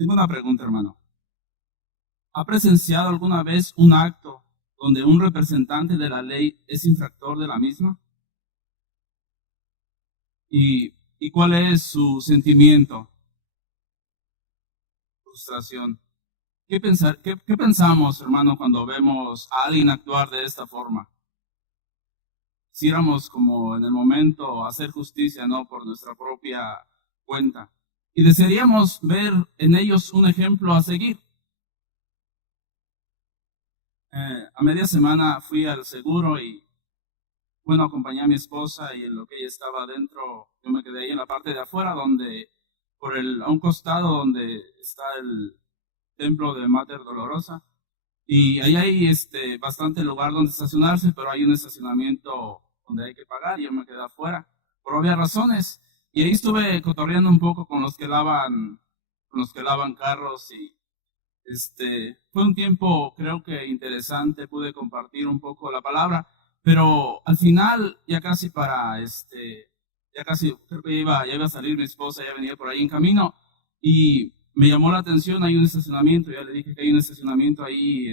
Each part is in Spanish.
Tengo una pregunta, hermano. ¿Ha presenciado alguna vez un acto donde un representante de la ley es infractor de la misma? ¿Y cuál es su sentimiento? Frustración. ¿Qué pensamos, hermano, cuando vemos a alguien actuar de esta forma? Quisiéramos como en el momento hacer justicia, ¿no? Por nuestra propia cuenta. Y desearíamos ver en ellos un ejemplo a seguir. A media semana fui al seguro y, bueno, acompañé a mi esposa y en lo que ella estaba adentro, yo me quedé ahí en la parte de afuera, a un costado donde está el templo de Mater Dolorosa. Y ahí hay bastante lugar donde estacionarse, pero hay un estacionamiento donde hay que pagar y yo me quedé afuera, por obvias razones. Y ahí estuve cotorreando un poco con los que lavan carros y fue un tiempo, creo que interesante, pude compartir un poco la palabra, pero al final, ya casi, creo que ya iba a salir mi esposa, ya venía por ahí en camino, y me llamó la atención, hay un estacionamiento, ya le dije que hay un estacionamiento ahí,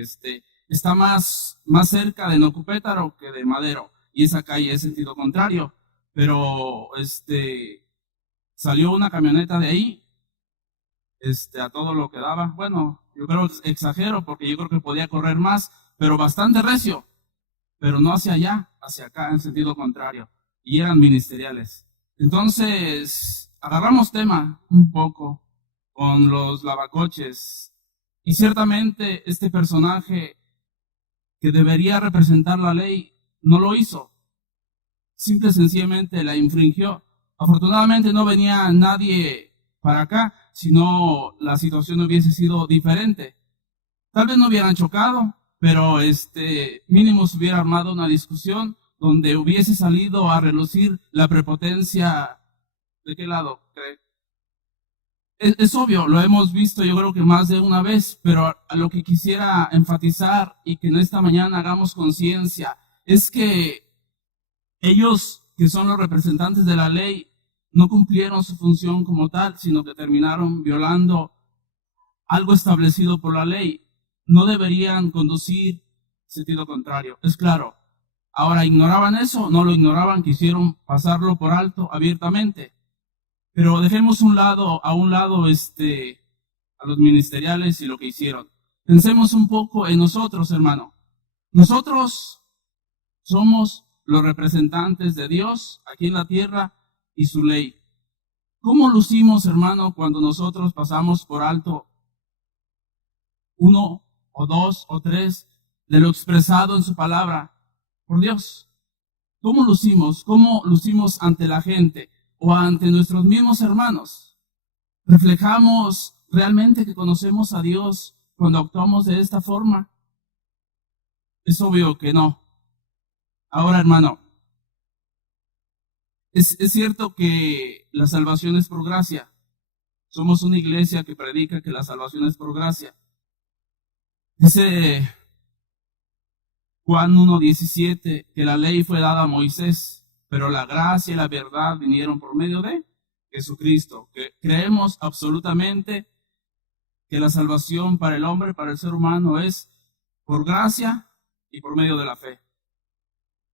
está más cerca de Nocupétaro que de Madero, y esa calle es sentido contrario, pero, salió una camioneta de ahí, a todo lo que daba. Bueno, yo creo que exagero porque yo creo que podía correr más, pero bastante recio, pero no hacia allá, hacia acá en sentido contrario. Y eran ministeriales. Entonces, agarramos tema un poco con los lavacoches. Y ciertamente este personaje que debería representar la ley no lo hizo. Simple y sencillamente la infringió. Afortunadamente no venía nadie para acá, si no la situación hubiese sido diferente. Tal vez no hubieran chocado, pero mínimo se hubiera armado una discusión donde hubiese salido a relucir la prepotencia. ¿De qué lado cree? Es obvio, lo hemos visto yo creo que más de una vez, pero a lo que quisiera enfatizar y que en esta mañana hagamos conciencia es que ellos, que son los representantes de la ley, no cumplieron su función como tal, sino que terminaron violando algo establecido por la ley. No deberían conducir sentido contrario, es claro. Ahora, ¿ignoraban eso? No lo ignoraban, quisieron pasarlo por alto abiertamente. Pero dejemos a un lado a los ministeriales y lo que hicieron. Pensemos un poco en nosotros, hermano. Nosotros somos los representantes de Dios aquí en la tierra y su ley. ¿Cómo lucimos, hermano, cuando nosotros pasamos por alto uno o dos o tres de lo expresado en su palabra por Dios? ¿Cómo lucimos? ¿Cómo lucimos ante la gente o ante nuestros mismos hermanos? ¿Reflejamos realmente que conocemos a Dios cuando actuamos de esta forma? Es obvio que no. Ahora, hermano, es cierto que la salvación es por gracia. Somos una iglesia que predica que la salvación es por gracia. Dice Juan 1:17 que la ley fue dada a Moisés, pero la gracia y la verdad vinieron por medio de Jesucristo. Que creemos absolutamente que la salvación para el hombre, para el ser humano, es por gracia y por medio de la fe.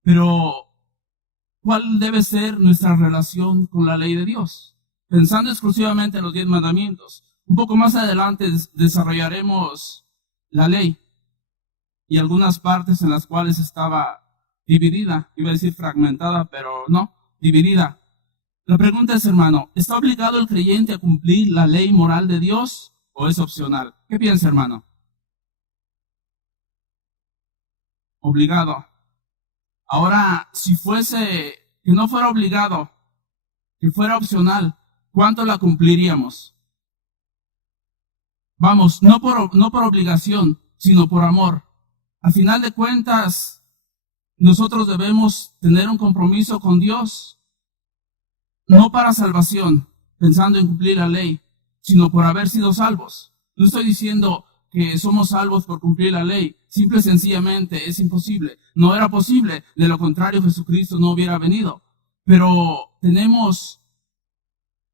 Pero, ¿cuál debe ser nuestra relación con la ley de Dios? Pensando exclusivamente en los 10 mandamientos. Un poco más adelante desarrollaremos la ley y algunas partes en las cuales estaba dividida. Iba a decir fragmentada, pero no, dividida. La pregunta es, hermano, ¿está obligado el creyente a cumplir la ley moral de Dios o es opcional? ¿Qué piensa, hermano? Obligado. Ahora, si fuese que no fuera obligado, que fuera opcional, ¿cuánto la cumpliríamos? Vamos, no por obligación, sino por amor. Al final de cuentas, nosotros debemos tener un compromiso con Dios, no para salvación, pensando en cumplir la ley, sino por haber sido salvos. No estoy diciendo que somos salvos por cumplir la ley. Simple y sencillamente es imposible. No era posible. De lo contrario, Jesucristo no hubiera venido. Pero tenemos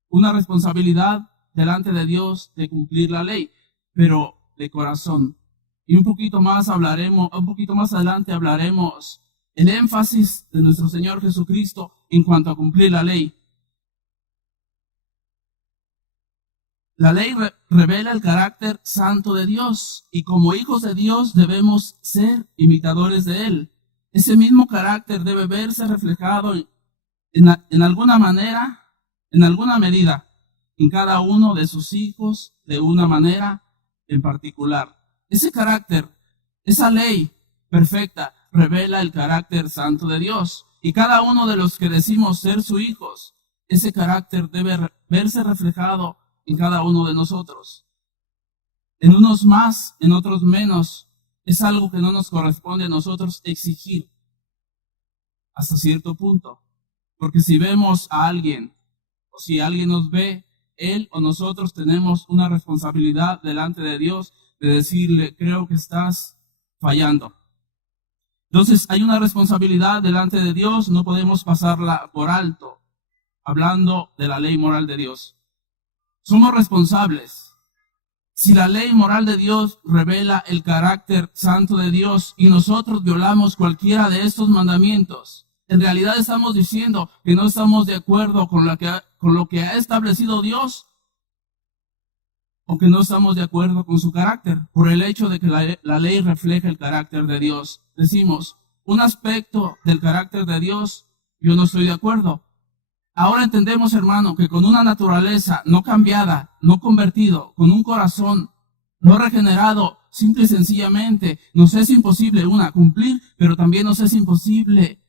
una responsabilidad delante de Dios de cumplir la ley, pero de corazón. Y un poquito más adelante hablaremos el énfasis de nuestro Señor Jesucristo en cuanto a cumplir la ley. La ley revela el carácter santo de Dios y como hijos de Dios debemos ser imitadores de Él. Ese mismo carácter debe verse reflejado en alguna manera, en alguna medida, en cada uno de sus hijos de una manera en particular. Ese carácter, esa ley perfecta, revela el carácter santo de Dios. Y cada uno de los que decimos ser sus hijos, ese carácter debe verse reflejado en cada uno de nosotros. En unos más, en otros menos. Es algo que no nos corresponde a nosotros exigir hasta cierto punto. Porque si vemos a alguien, o si alguien nos ve, él o nosotros tenemos una responsabilidad delante de Dios de decirle, creo que estás fallando. Entonces hay una responsabilidad delante de Dios, no podemos pasarla por alto, hablando de la ley moral de Dios. Somos responsables. Si la ley moral de Dios revela el carácter santo de Dios y nosotros violamos cualquiera de estos mandamientos, en realidad estamos diciendo que no estamos de acuerdo con lo que ha establecido Dios o que no estamos de acuerdo con su carácter por el hecho de que la ley refleja el carácter de Dios. Decimos, un aspecto del carácter de Dios, yo no estoy de acuerdo. Ahora entendemos, hermano, que con una naturaleza no cambiada, no convertido, con un corazón no regenerado, simple y sencillamente, nos es imposible, cumplir, pero también nos es imposible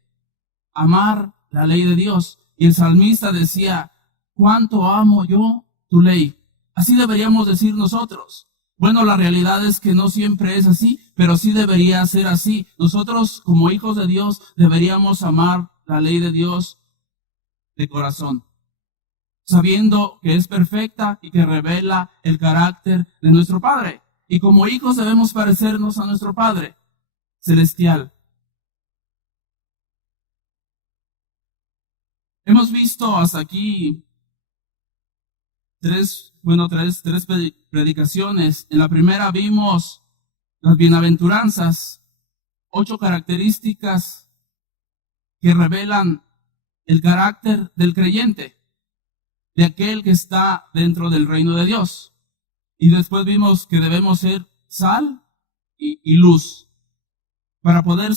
amar la ley de Dios. Y el salmista decía, ¿cuánto amo yo tu ley? Así deberíamos decir nosotros. Bueno, la realidad es que no siempre es así, pero sí debería ser así. Nosotros, como hijos de Dios, deberíamos amar la ley de Dios de corazón, sabiendo que es perfecta y que revela el carácter de nuestro Padre. Y como hijos debemos parecernos a nuestro Padre celestial. Hemos visto hasta aquí tres predicaciones. En la primera vimos las bienaventuranzas, 8 características que revelan el carácter del creyente, de aquel que está dentro del reino de Dios. Y después vimos que debemos ser sal y luz. Para poder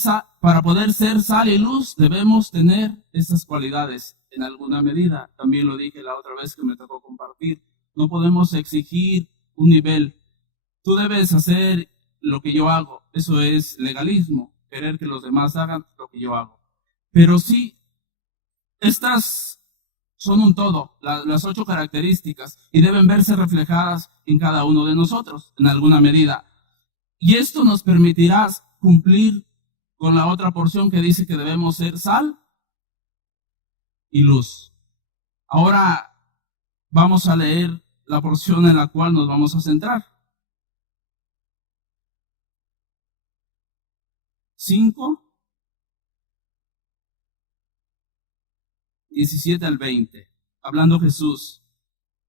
ser sal y luz debemos tener estas cualidades en alguna medida. También lo dije la otra vez que me tocó compartir. No podemos exigir un nivel. Tú debes hacer lo que yo hago. Eso es legalismo, querer que los demás hagan lo que yo hago. Pero sí, estas son un todo, las 8 características, y deben verse reflejadas en cada uno de nosotros, en alguna medida. Y esto nos permitirá cumplir con la otra porción que dice que debemos ser sal y luz. Ahora vamos a leer la porción en la cual nos vamos a centrar. 5, 17 al 20. Hablando Jesús.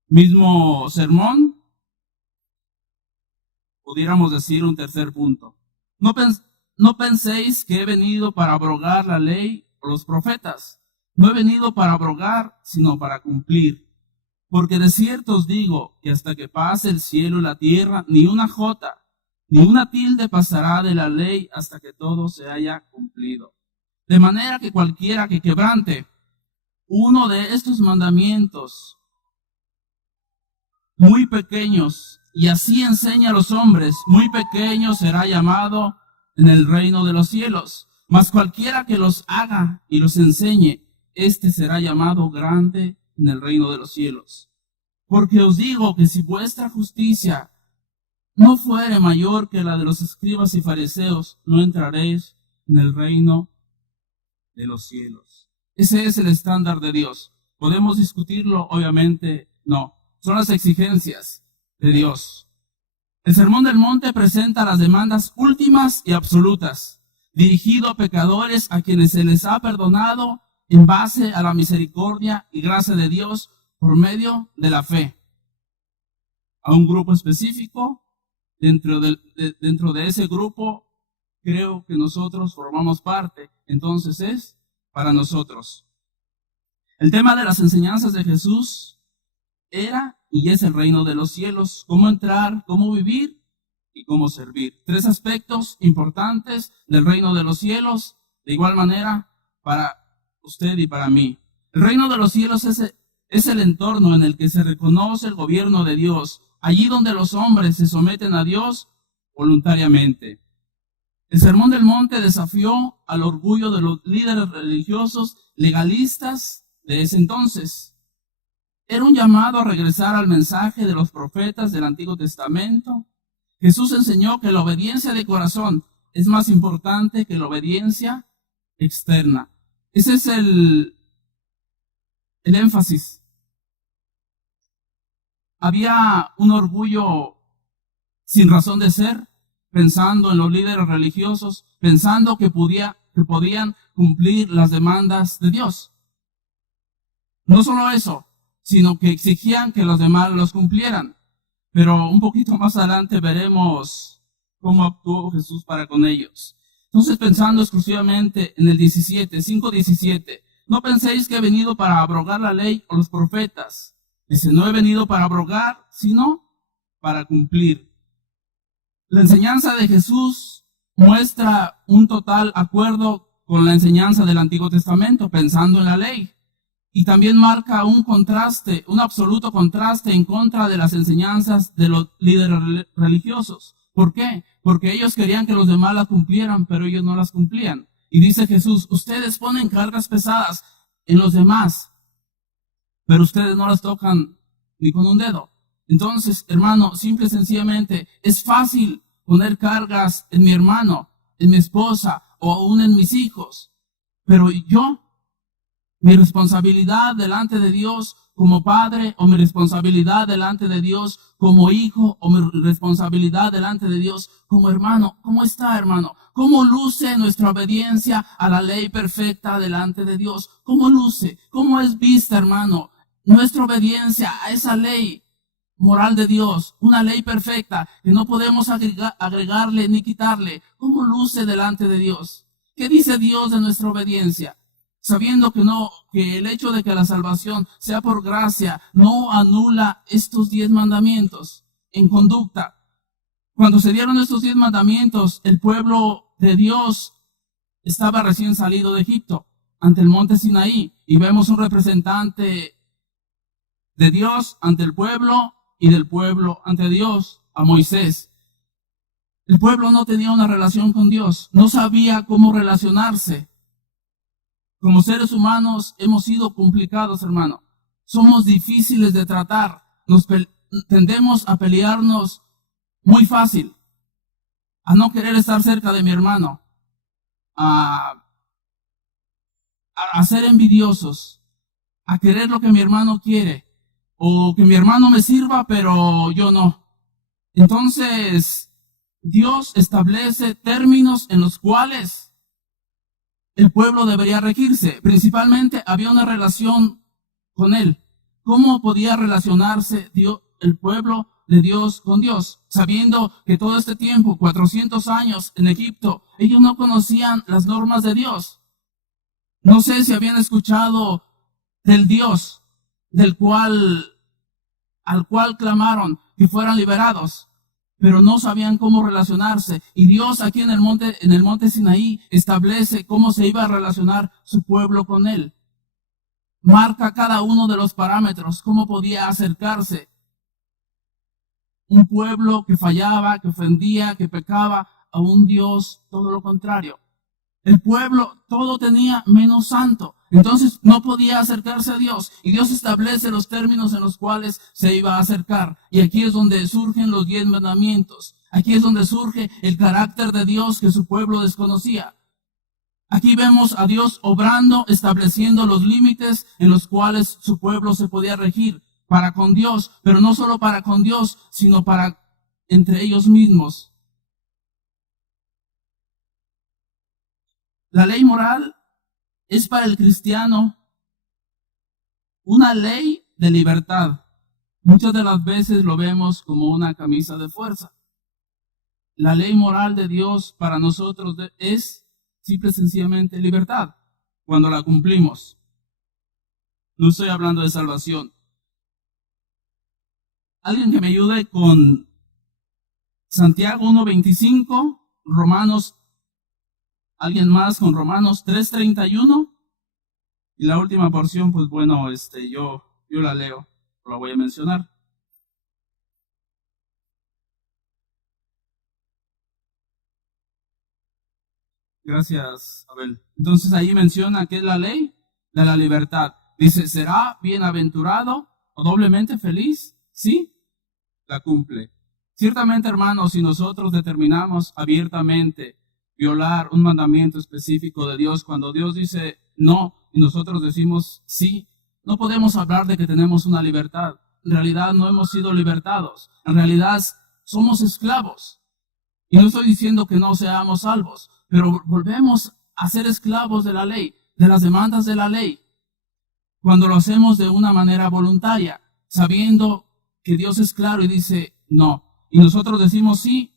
Mismo sermón. Pudiéramos decir un tercer punto. No penséis que he venido para abrogar la ley o los profetas. No he venido para abrogar, sino para cumplir. Porque de cierto os digo que hasta que pase el cielo y la tierra, ni una jota, ni una tilde pasará de la ley hasta que todo se haya cumplido. De manera que cualquiera que quebrante uno de estos mandamientos muy pequeños, y así enseña a los hombres, muy pequeño será llamado en el reino de los cielos. Mas cualquiera que los haga y los enseñe, este será llamado grande en el reino de los cielos. Porque os digo que si vuestra justicia no fuere mayor que la de los escribas y fariseos, no entraréis en el reino de los cielos. Ese es el estándar de Dios. ¿Podemos discutirlo? Obviamente no. Son las exigencias de Dios. El Sermón del Monte presenta las demandas últimas y absolutas, dirigido a pecadores a quienes se les ha perdonado en base a la misericordia y gracia de Dios por medio de la fe. a un grupo específico. Dentro de ese grupo, creo que nosotros formamos parte, entonces es para nosotros. El tema de las enseñanzas de Jesús era y es el reino de los cielos, cómo entrar, cómo vivir y cómo servir. 3 aspectos importantes del reino de los cielos, de igual manera para usted y para mí. El reino de los cielos es el entorno en el que se reconoce el gobierno de Dios, allí donde los hombres se someten a Dios voluntariamente. El Sermón del Monte desafió al orgullo de los líderes religiosos legalistas de ese entonces. Era un llamado a regresar al mensaje de los profetas del Antiguo Testamento. Jesús enseñó que la obediencia de corazón es más importante que la obediencia externa. Ese es el énfasis. Había un orgullo sin razón de ser, pensando en los líderes religiosos, pensando que podían cumplir las demandas de Dios. No solo eso, sino que exigían que los demás los cumplieran. Pero un poquito más adelante veremos cómo actuó Jesús para con ellos. Entonces, pensando exclusivamente en el 5:17, no penséis que he venido para abrogar la ley o los profetas. Dice, no he venido para abrogar, sino para cumplir. La enseñanza de Jesús muestra un total acuerdo con la enseñanza del Antiguo Testamento, pensando en la ley. Y también marca un contraste, un absoluto contraste en contra de las enseñanzas de los líderes religiosos. ¿Por qué? Porque ellos querían que los demás las cumplieran, pero ellos no las cumplían. Y dice Jesús, ustedes ponen cargas pesadas en los demás, pero ustedes no las tocan ni con un dedo. Entonces, hermano, simple y sencillamente, es fácil poner cargas en mi hermano, en mi esposa o aún en mis hijos. Pero mi responsabilidad delante de Dios como padre, o mi responsabilidad delante de Dios como hijo, o mi responsabilidad delante de Dios como hermano. ¿Cómo está, hermano? ¿Cómo luce nuestra obediencia a la ley perfecta delante de Dios? ¿Cómo luce? ¿Cómo es vista, hermano, nuestra obediencia a esa ley moral de Dios, una ley perfecta que no podemos agregarle ni quitarle? ¿Cómo luce delante de Dios? ¿Qué dice Dios de nuestra obediencia? Sabiendo que el hecho de que la salvación sea por gracia no anula estos 10 mandamientos en conducta. Cuando se dieron estos 10 mandamientos, el pueblo de Dios estaba recién salido de Egipto, ante el monte Sinaí, y vemos un representante de Dios ante el pueblo y del pueblo ante Dios, a Moisés. El pueblo no tenía una relación con Dios, no sabía cómo relacionarse. Como seres humanos hemos sido complicados, hermano. Somos difíciles de tratar. Tendemos a pelearnos muy fácil, a no querer estar cerca de mi hermano, a ser envidiosos, a querer lo que mi hermano quiere, o que mi hermano me sirva, pero yo no. Entonces, Dios establece términos en los cuales el pueblo debería regirse. Principalmente había una relación con Él. ¿Cómo podía relacionarse el pueblo de Dios con Dios? Sabiendo que todo este tiempo, 400 años en Egipto, ellos no conocían las normas de Dios. No sé si habían escuchado del Dios al cual clamaron que fueran liberados, pero no sabían cómo relacionarse. Y Dios aquí en el monte Sinaí establece cómo se iba a relacionar su pueblo con Él. Marca cada uno de los parámetros, cómo podía acercarse un pueblo que fallaba, que ofendía, que pecaba, a un Dios todo lo contrario. El pueblo todo tenía menos santo. Entonces no podía acercarse a Dios. Y Dios establece los términos en los cuales se iba a acercar. Y aquí es donde surgen los 10 mandamientos. Aquí es donde surge el carácter de Dios que su pueblo desconocía. Aquí vemos a Dios obrando, estableciendo los límites en los cuales su pueblo se podía regir para con Dios. Pero no solo para con Dios, sino para entre ellos mismos. La ley moral es para el cristiano una ley de libertad, muchas de las veces lo vemos como una camisa de fuerza. La ley moral de Dios para nosotros es simple y sencillamente libertad cuando la cumplimos. No estoy hablando de salvación. Alguien que me ayude con Santiago 1:25, Romanos, alguien más con Romanos 3:31. Y la última porción, pues bueno, yo la leo, la voy a mencionar. Gracias, Abel. Entonces ahí menciona que es la ley de la libertad. Dice, ¿será bienaventurado o doblemente feliz? Sí, la cumple. Ciertamente, hermanos, si nosotros determinamos abiertamente violar un mandamiento específico de Dios, cuando Dios dice no y nosotros decimos sí, no podemos hablar de que tenemos una libertad. En realidad no hemos sido libertados. En realidad somos esclavos. Y no estoy diciendo que no seamos salvos, pero volvemos a ser esclavos de la ley, de las demandas de la ley, cuando lo hacemos de una manera voluntaria, sabiendo que Dios es claro y dice no. Y nosotros decimos sí,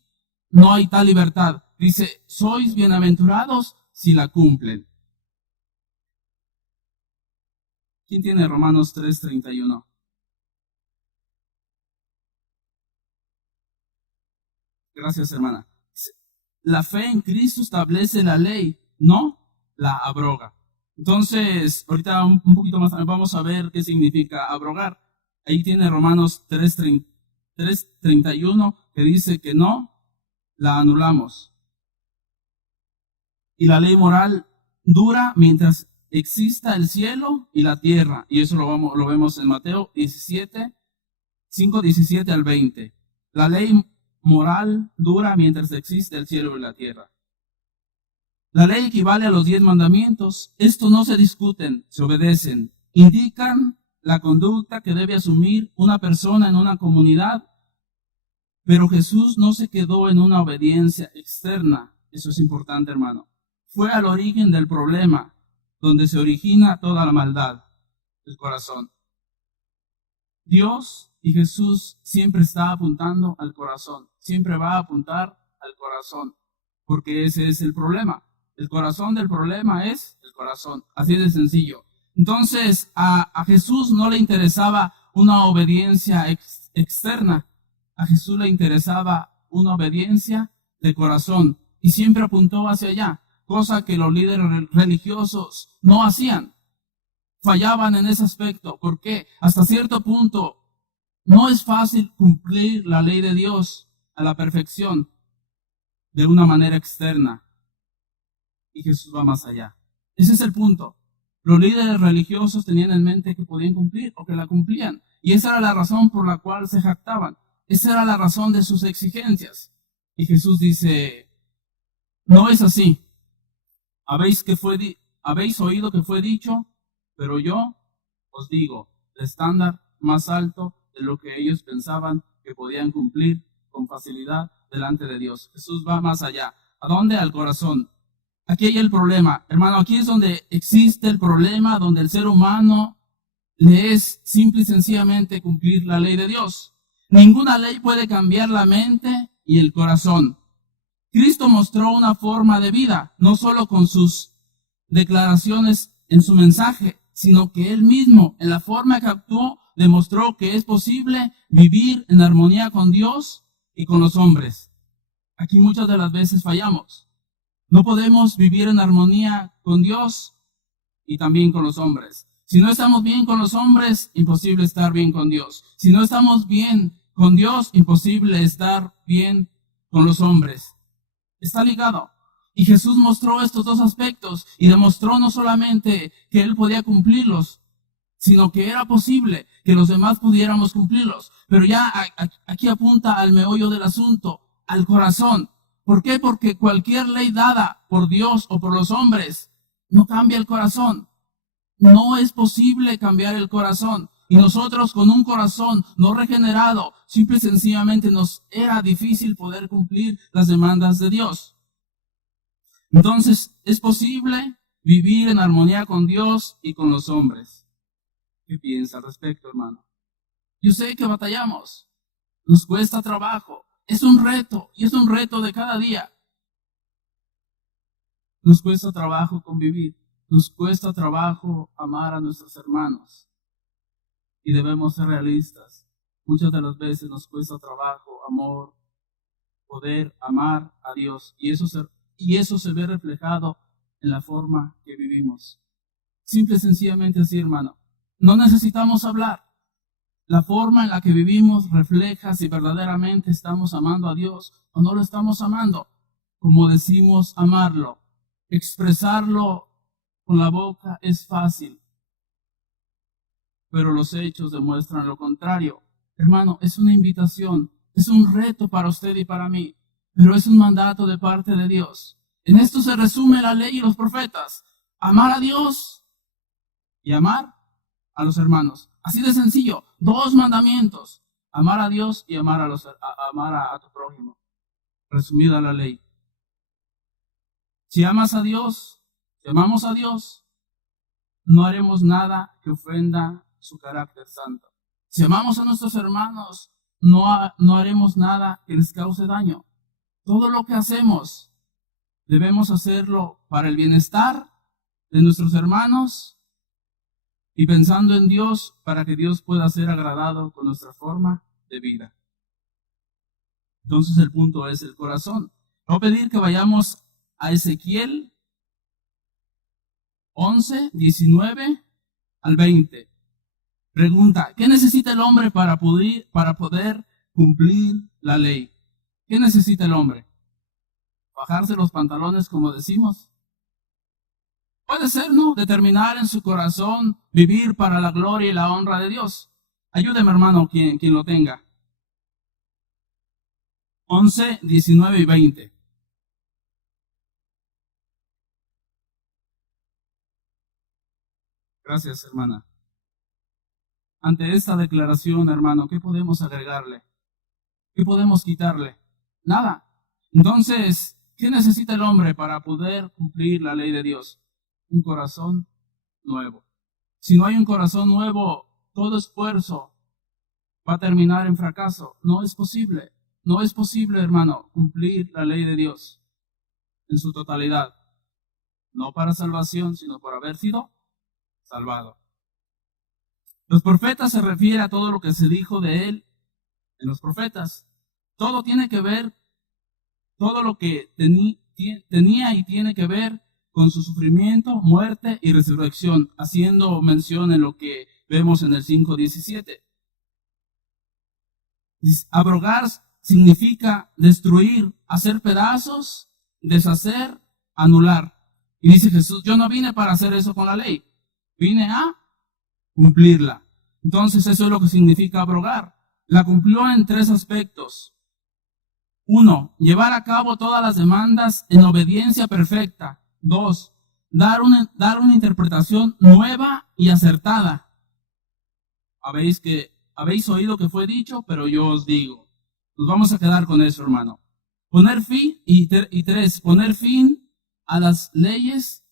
no hay tal libertad. Dice, sois bienaventurados si la cumplen. ¿Quién tiene Romanos 3:31? Gracias, hermana. La fe en Cristo establece la ley, no la abroga. Entonces, ahorita un poquito más vamos a ver qué significa abrogar. Ahí tiene Romanos 3:31 que dice que no la anulamos. Y la ley moral dura mientras exista el cielo y la tierra. Y eso lo vemos en Mateo 17, 5:17 al 20. La ley moral dura mientras existe el cielo y la tierra. La ley equivale a los 10 mandamientos. Estos no se discuten, se obedecen. Indican la conducta que debe asumir una persona en una comunidad. Pero Jesús no se quedó en una obediencia externa. Eso es importante, hermano. Fue al origen del problema, donde se origina toda la maldad, el corazón. Dios y Jesús siempre está apuntando al corazón, siempre va a apuntar al corazón, porque ese es el problema. El corazón del problema es el corazón, así de sencillo. Entonces, a Jesús no le interesaba una obediencia externa, a Jesús le interesaba una obediencia de corazón y siempre apuntó hacia allá, cosa que los líderes religiosos no hacían. Fallaban en ese aspecto. ¿Por qué? Hasta cierto punto no es fácil cumplir la ley de Dios a la perfección de una manera externa. Y Jesús va más allá. Ese es el punto. Los líderes religiosos tenían en mente que podían cumplir o que la cumplían. Y esa era la razón por la cual se jactaban. Esa era la razón de sus exigencias. Y Jesús dice, no es así. Habéis oído que fue dicho, pero yo os digo, el estándar más alto de lo que ellos pensaban que podían cumplir con facilidad delante de Dios. Jesús va más allá. ¿A dónde? Al corazón. Aquí hay el problema. Hermano, aquí es donde existe el problema, donde el ser humano le es simple y sencillamente cumplir la ley de Dios. Ninguna ley puede cambiar la mente y el corazón. Cristo mostró una forma de vida, no solo con sus declaraciones en su mensaje, sino que él mismo, en la forma que actuó, demostró que es posible vivir en armonía con Dios y con los hombres. Aquí muchas de las veces fallamos. No podemos vivir en armonía con Dios y también con los hombres. Si no estamos bien con los hombres, imposible estar bien con Dios. Si no estamos bien con Dios, imposible estar bien con los hombres. Está ligado. Y Jesús mostró estos dos aspectos y demostró no solamente que él podía cumplirlos, sino que era posible que los demás pudiéramos cumplirlos. Pero ya aquí apunta al meollo del asunto, al corazón. ¿Por qué? Porque cualquier ley dada por Dios o por los hombres no cambia el corazón. No es posible cambiar el corazón. Y nosotros con un corazón no regenerado, simple y sencillamente nos era difícil poder cumplir las demandas de Dios. Entonces, ¿es posible vivir en armonía con Dios y con los hombres? ¿Qué piensa al respecto, hermano? Yo sé que batallamos, nos cuesta trabajo, es un reto y es un reto de cada día. Nos cuesta trabajo convivir, nos cuesta trabajo amar a nuestros hermanos y debemos ser realistas. Muchas de las veces nos cuesta trabajo, amor, poder amar a Dios y eso se ve reflejado en la forma que vivimos. Simple y sencillamente así, hermano. No necesitamos hablar. La forma en la que vivimos refleja si verdaderamente estamos amando a Dios o no lo estamos amando, como decimos amarlo. Expresarlo con la boca es fácil, pero los hechos demuestran lo contrario. Hermano, es una invitación, es un reto para usted y para mí, pero es un mandato de parte de Dios. En esto se resume la ley y los profetas. Amar a Dios y amar a los hermanos. Así de sencillo, 2 mandamientos. Amar a Dios y amar a tu prójimo. Resumida la ley. Si amas a Dios, si amamos a Dios, no haremos nada que ofenda su carácter santo. Si amamos a nuestros hermanos, no haremos nada que les cause daño. Todo lo que hacemos, debemos hacerlo para el bienestar de nuestros hermanos y pensando en Dios para que Dios pueda ser agradado con nuestra forma de vida. Entonces el punto es el corazón. Voy a pedir que vayamos a Ezequiel 11, 19 al 20. Pregunta, ¿qué necesita el hombre para poder cumplir la ley? ¿Qué necesita el hombre? ¿Bajarse los pantalones como decimos? Puede ser, ¿no? Determinar en su corazón vivir para la gloria y la honra de Dios. Ayúdeme, hermano, quien lo tenga. 11, 19 y 20. Gracias, hermana. Ante esta declaración, hermano, ¿qué podemos agregarle? ¿Qué podemos quitarle? Nada. Entonces, ¿qué necesita el hombre para poder cumplir la ley de Dios? Un corazón nuevo. Si no hay un corazón nuevo, todo esfuerzo va a terminar en fracaso. No es posible. No es posible, hermano, cumplir la ley de Dios en su totalidad. No para salvación, sino por haber sido salvado. Los profetas se refiere a todo lo que se dijo de él en los profetas. Todo tiene que ver, todo lo que tenía y tiene que ver con su sufrimiento, muerte y resurrección, haciendo mención en lo que vemos en el 5:17. Abrogar significa destruir, hacer pedazos, deshacer, anular. Y dice Jesús, yo no vine para hacer eso con la ley, vine a cumplirla. Entonces eso es lo que significa abrogar. La cumplió en 3 aspectos. 1, llevar a cabo todas las demandas en obediencia perfecta. 2, dar una interpretación nueva y acertada. Habéis oído que fue dicho, pero yo os digo. Nos vamos a quedar con eso, hermano. Poner fin, y 3, poner fin a las leyes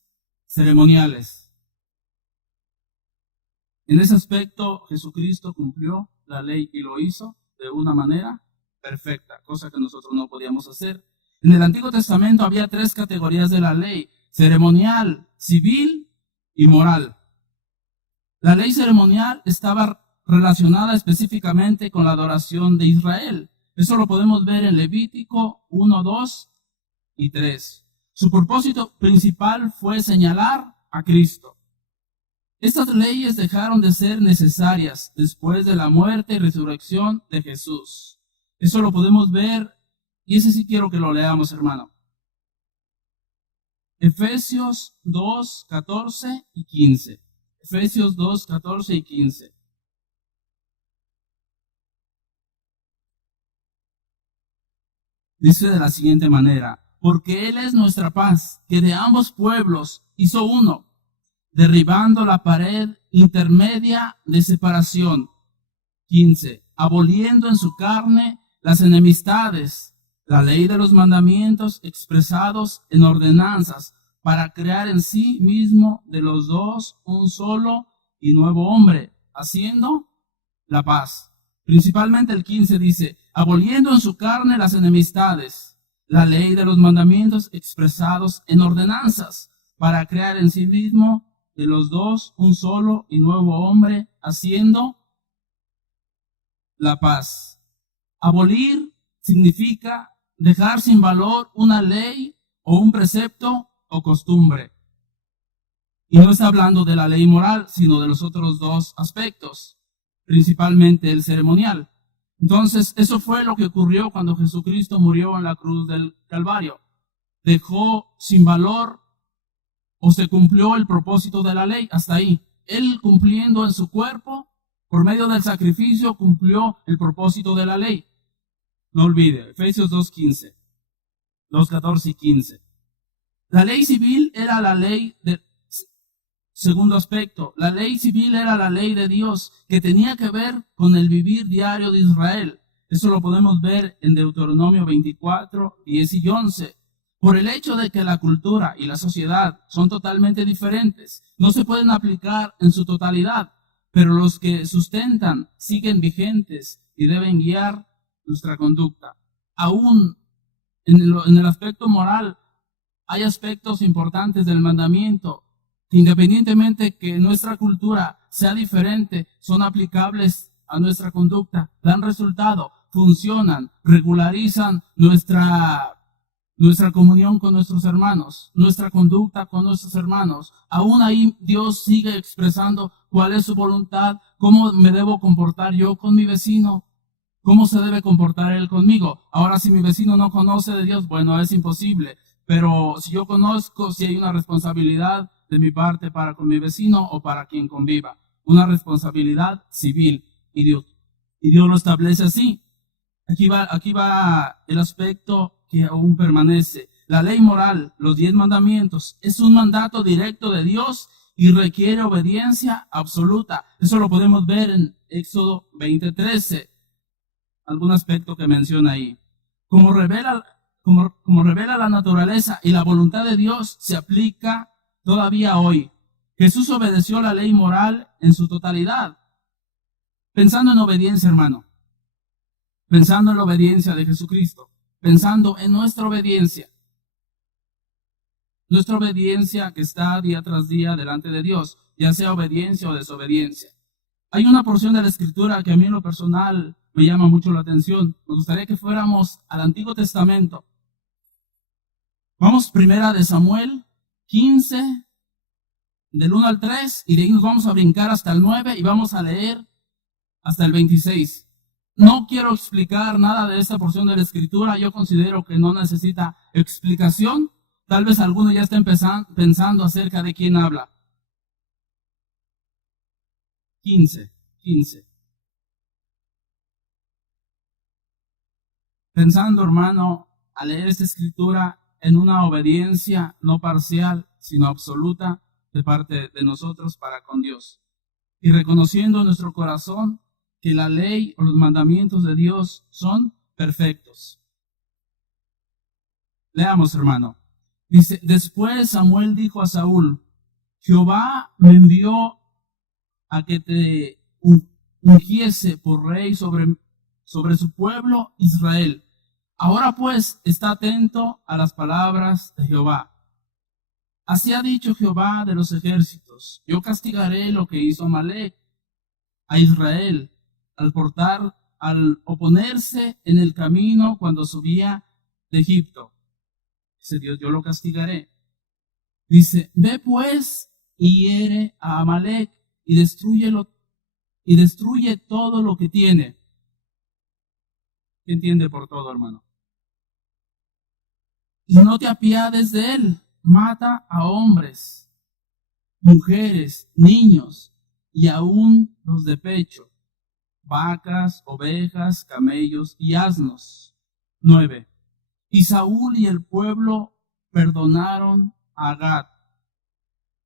ceremoniales. En ese aspecto, Jesucristo cumplió la ley y lo hizo de una manera perfecta, cosa que nosotros no podíamos hacer. En el Antiguo Testamento había 3 categorías de la ley: ceremonial, civil y moral. La ley ceremonial estaba relacionada específicamente con la adoración de Israel. Eso lo podemos ver en Levítico 1, 2 y 3. Su propósito principal fue señalar a Cristo. Estas leyes dejaron de ser necesarias después de la muerte y resurrección de Jesús. Eso lo podemos ver, y ese sí quiero que lo leamos, hermano. Efesios 2, 14 y 15. Efesios 2, 14 y 15. Dice de la siguiente manera: porque Él es nuestra paz, que de ambos pueblos hizo uno, derribando la pared intermedia de separación. 15. Aboliendo en su carne las enemistades, la ley de los mandamientos expresados en ordenanzas, para crear en sí mismo de los dos un solo y nuevo hombre, haciendo la paz, Principalmente el 15 dice, aboliendo en su carne las enemistades, la ley de los mandamientos expresados en ordenanzas, para crear en sí mismo de los dos un solo y nuevo hombre, haciendo la paz. Abolir significa dejar sin valor una ley o un precepto o costumbre. Y no está hablando de la ley moral, sino de los otros dos aspectos, principalmente el ceremonial. Entonces, eso fue lo que ocurrió cuando Jesucristo murió en la cruz del Calvario. Dejó sin valor o se cumplió el propósito de la ley hasta ahí. Él cumpliendo en su cuerpo, por medio del sacrificio, cumplió el propósito de la ley. No olvide, Efesios 2:15, 2:14 y 15. La ley civil era la ley de... Segundo aspecto, la ley civil era la ley de Dios que tenía que ver con el vivir diario de Israel. Eso lo podemos ver en Deuteronomio 24, 10 y 11. Por el hecho de que la cultura y la sociedad son totalmente diferentes, no se pueden aplicar en su totalidad, pero los que sustentan siguen vigentes y deben guiar nuestra conducta. Aún en el aspecto moral, hay aspectos importantes del mandamiento que independientemente que nuestra cultura sea diferente, son aplicables a nuestra conducta, dan resultado, funcionan, regularizan nuestra comunión con nuestros hermanos, nuestra conducta con nuestros hermanos. Aún ahí Dios sigue expresando cuál es su voluntad, cómo me debo comportar yo con mi vecino, cómo se debe comportar él conmigo. Ahora, si mi vecino no conoce de Dios, bueno, es imposible. Pero si yo conozco, si hay una responsabilidad de mi parte para con mi vecino o para quien conviva, una responsabilidad civil, y Dios lo establece así. Aquí va el aspecto que aún permanece. La ley moral, los 10 mandamientos, es un mandato directo de Dios y requiere obediencia absoluta. Eso lo podemos ver en Éxodo 20:13. Algún aspecto que menciona ahí. Como revela la naturaleza y la voluntad de Dios, se aplica todavía hoy. Jesús obedeció la ley moral en su totalidad. Pensando en obediencia, hermano. Pensando en la obediencia de Jesucristo. Pensando en nuestra obediencia. Nuestra obediencia que está día tras día delante de Dios, ya sea obediencia o desobediencia. Hay una porción de la Escritura que a mí en lo personal me llama mucho la atención. Me gustaría que fuéramos al Antiguo Testamento. Vamos primera de Samuel 15, del 1 al 3, y de ahí nos vamos a brincar hasta el 9 y vamos a leer hasta el 26. No quiero explicar nada de esta porción de la Escritura. Yo considero que no necesita explicación. Tal vez alguno ya esté pensando acerca de quién habla. 15. Pensando, hermano, al leer esta Escritura en una obediencia no parcial, sino absoluta de parte de nosotros para con Dios. Y reconociendo en nuestro corazón que la ley o los mandamientos de Dios son perfectos. Leamos, hermano. Dice, después Samuel dijo a Saúl, Jehová me envió a que te ungiese por rey sobre su pueblo Israel. Ahora pues, está atento a las palabras de Jehová. Así ha dicho Jehová de los ejércitos, yo castigaré lo que hizo Amalec a Israel al oponerse en el camino cuando subía de Egipto. Dice Dios, yo lo castigaré. Dice, ve pues y hiere a Amalec y destruye todo lo que tiene. ¿Qué entiende por todo, hermano? Y no te apiades de él. Mata a hombres, mujeres, niños y aún los de pecho, vacas, ovejas, camellos y asnos. 9. Y Saúl y el pueblo perdonaron a Gad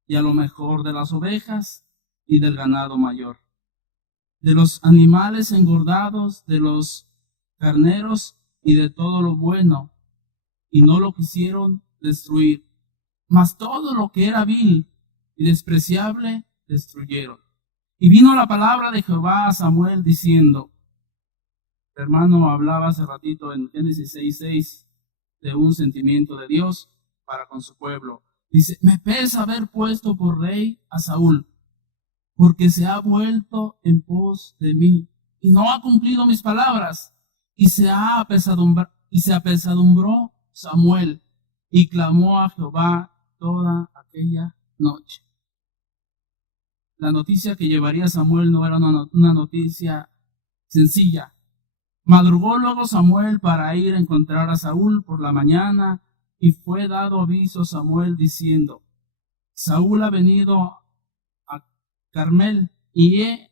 y a lo mejor de las ovejas y del ganado mayor, de los animales engordados, de los carneros y de todo lo bueno, y no lo quisieron destruir. Mas todo lo que era vil y despreciable destruyeron. Y vino la palabra de Jehová a Samuel diciendo, hermano hablaba hace ratito en Génesis 6:6 de un sentimiento de Dios para con su pueblo. Dice, me pesa haber puesto por rey a Saúl, porque se ha vuelto en pos de mí y no ha cumplido mis palabras. Y se apesadumbró Samuel y clamó a Jehová toda aquella noche. La noticia que llevaría Samuel no era una noticia sencilla. Madrugó luego Samuel para ir a encontrar a Saúl por la mañana, y fue dado aviso a Samuel diciendo, Saúl ha venido a Carmel, y he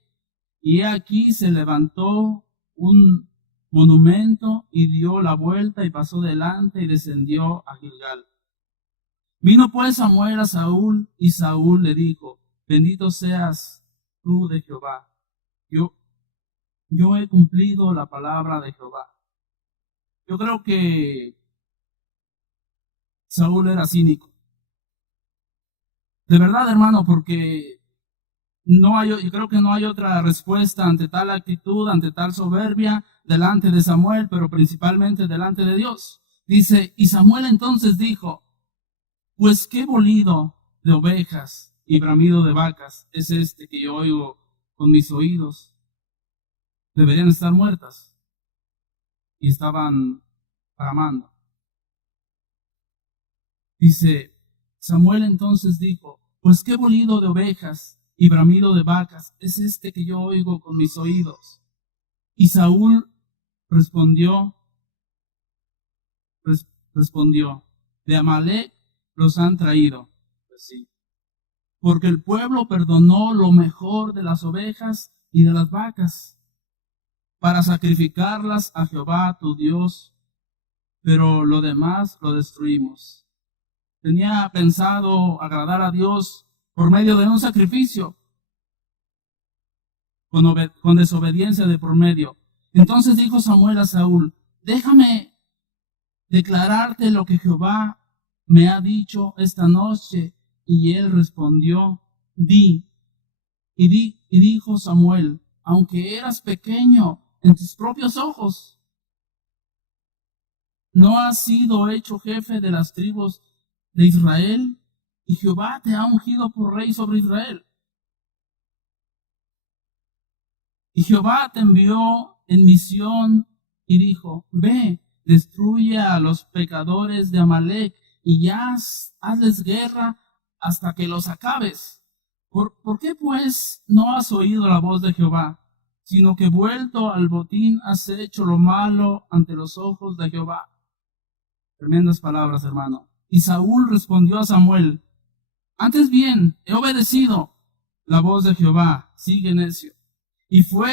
aquí se levantó un monumento y dio la vuelta y pasó delante y descendió a Gilgal. Vino pues Samuel a Saúl, y Saúl le dijo, bendito seas tú de Jehová. Yo he cumplido la palabra de Jehová. Yo creo que Saúl era cínico. De verdad, hermano, porque yo creo que no hay otra respuesta ante tal actitud, ante tal soberbia, delante de Samuel, pero principalmente delante de Dios. Dice, y Samuel entonces dijo, pues qué bolido de ovejas y bramido de vacas es este que yo oigo con mis oídos. Deberían estar muertas. Y estaban bramando. Dice, Samuel entonces dijo, pues qué bolido de ovejas y bramido de vacas es este que yo oigo con mis oídos. Y Saúl respondió, de Amalec los han traído. Pues sí. Porque el pueblo perdonó lo mejor de las ovejas y de las vacas para sacrificarlas a Jehová tu Dios, pero lo demás lo destruimos. Tenía pensado agradar a Dios por medio de un sacrificio, con desobediencia de por medio. Entonces dijo Samuel a Saúl, déjame declararte lo que Jehová me ha dicho esta noche. Y él respondió, di. Y dijo Samuel, aunque eras pequeño en tus propios ojos, no has sido hecho jefe de las tribus de Israel, y Jehová te ha ungido por rey sobre Israel. Y Jehová te envió en misión y dijo, ve, destruye a los pecadores de Amalec y ya hazles guerra hasta que los acabes. ¿Por qué pues no has oído la voz de Jehová, sino que vuelto al botín has hecho lo malo ante los ojos de Jehová? Tremendas palabras, hermano. Y Saúl respondió a Samuel, antes bien, he obedecido la voz de Jehová, sigue necio. Y fue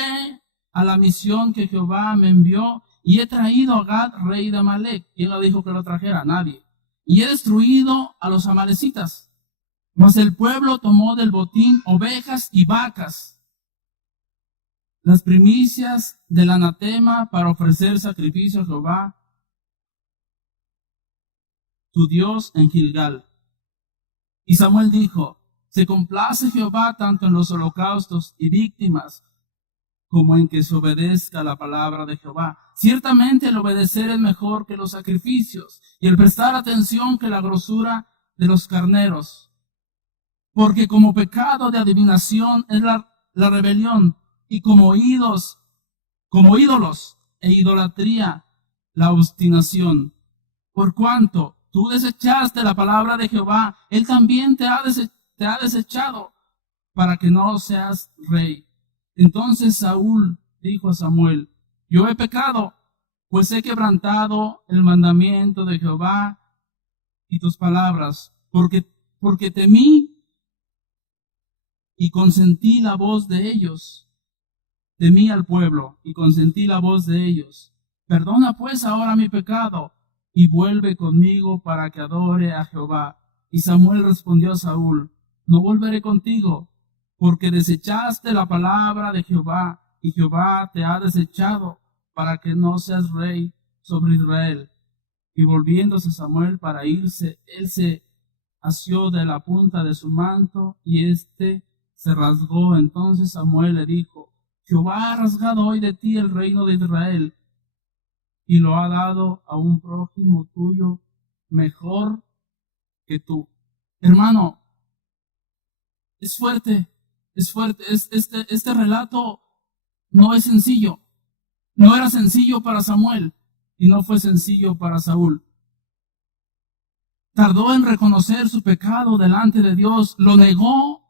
a la misión que Jehová me envió, y he traído a Gad, rey de Amalec. ¿Quién lo dijo que lo trajera? Nadie. Y he destruido a los amalecitas. Mas el pueblo tomó del botín ovejas y vacas, las primicias del anatema, para ofrecer sacrificio a Jehová, tu Dios, en Gilgal. Y Samuel dijo, se complace Jehová tanto en los holocaustos y víctimas, como en que se obedezca la palabra de Jehová. Ciertamente el obedecer es mejor que los sacrificios, y el prestar atención que la grosura de los carneros. Porque como pecado de adivinación es la rebelión, y como ídolos e idolatría la obstinación. Por cuanto tú desechaste la palabra de Jehová, él también te ha desechado, para que no seas rey. Entonces Saúl dijo a Samuel, yo he pecado, pues he quebrantado el mandamiento de Jehová y tus palabras, porque temí y consentí la voz de ellos. Temí al pueblo y consentí la voz de ellos. Perdona pues ahora mi pecado y vuelve conmigo para que adore a Jehová. Y Samuel respondió a Saúl, no volveré contigo, porque desechaste la palabra de Jehová, y Jehová te ha desechado para que no seas rey sobre Israel. Y volviéndose Samuel para irse, él se asió de la punta de su manto, y se rasgó. Entonces Samuel le dijo, Jehová ha rasgado hoy de ti el reino de Israel. y lo ha dado a un prójimo tuyo mejor que tú. Hermano, es fuerte, es fuerte. Este relato no es sencillo. No era sencillo para Samuel y no fue sencillo para Saúl. Tardó en reconocer su pecado delante de Dios, lo negó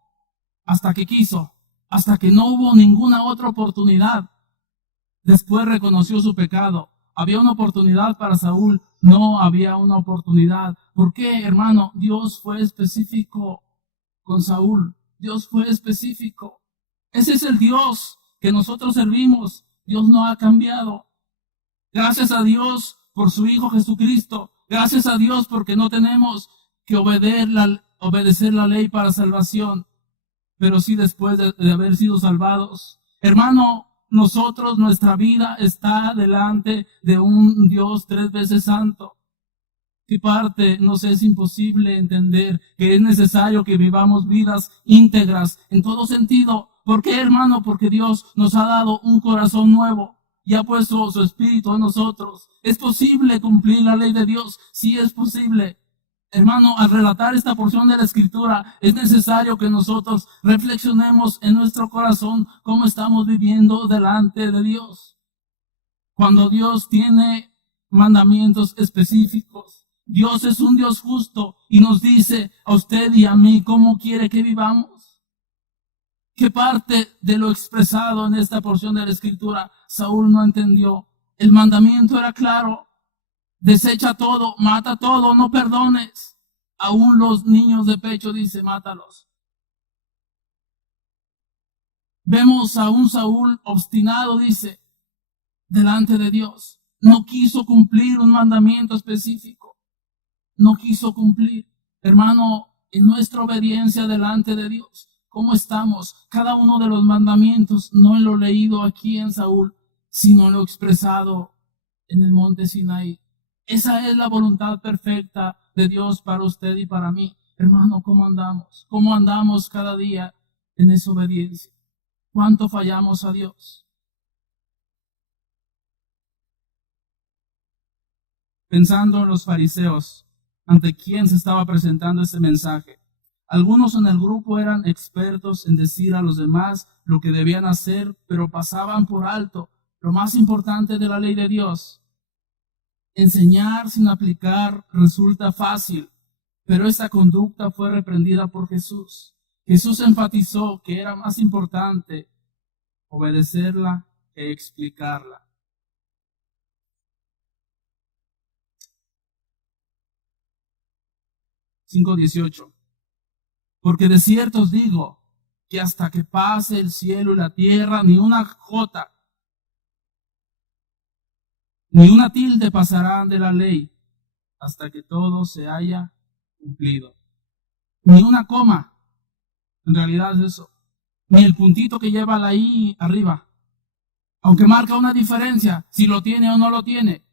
hasta que quiso, hasta que no hubo ninguna otra oportunidad. Después reconoció su pecado. Había una oportunidad para Saúl, no había una oportunidad. ¿Por qué, hermano? Dios fue específico con Saúl. Dios fue específico. Ese es el Dios que nosotros servimos. Dios no ha cambiado. Gracias a Dios por su Hijo Jesucristo. Gracias a Dios porque no tenemos que obedecer la ley para salvación, pero sí después de haber sido salvados. Hermano, nuestra vida está delante de un Dios 3 veces santo. ¿Qué parte nos es imposible entender que es necesario que vivamos vidas íntegras en todo sentido? ¿Por qué, hermano? Porque Dios nos ha dado un corazón nuevo y ha puesto su Espíritu en nosotros. ¿Es posible cumplir la ley de Dios? Sí es posible. Hermano, al relatar esta porción de la Escritura, es necesario que nosotros reflexionemos en nuestro corazón cómo estamos viviendo delante de Dios. Cuando Dios tiene mandamientos específicos, Dios es un Dios justo y nos dice a usted y a mí cómo quiere que vivamos. ¿Qué parte de lo expresado en esta porción de la Escritura Saúl no entendió? El mandamiento era claro. Desecha todo, mata todo, no perdones. Aún los niños de pecho, dice, mátalos. Vemos a un Saúl obstinado, dice, delante de Dios. No quiso cumplir un mandamiento específico. No quiso cumplir. Hermano, en nuestra obediencia delante de Dios, ¿cómo estamos? Cada uno de los mandamientos no lo leído aquí en Saúl, sino lo expresado en el monte Sinaí. Esa es la voluntad perfecta de Dios para usted y para mí. Hermano, ¿cómo andamos? ¿Cómo andamos cada día en esa obediencia? ¿Cuánto fallamos a Dios? Pensando en los fariseos, ante quien se estaba presentando ese mensaje, algunos en el grupo eran expertos en decir a los demás lo que debían hacer, pero pasaban por alto lo más importante de la ley de Dios. Enseñar sin aplicar resulta fácil, pero esta conducta fue reprendida por Jesús. Jesús enfatizó que era más importante obedecerla que explicarla. (5:18) Porque de cierto os digo que hasta que pase el cielo y la tierra, ni una jota ni una tilde pasarán de la ley hasta que todo se haya cumplido. Ni una coma, en realidad es eso, ni el puntito que lleva la I arriba, aunque marca una diferencia, si lo tiene o no lo tiene,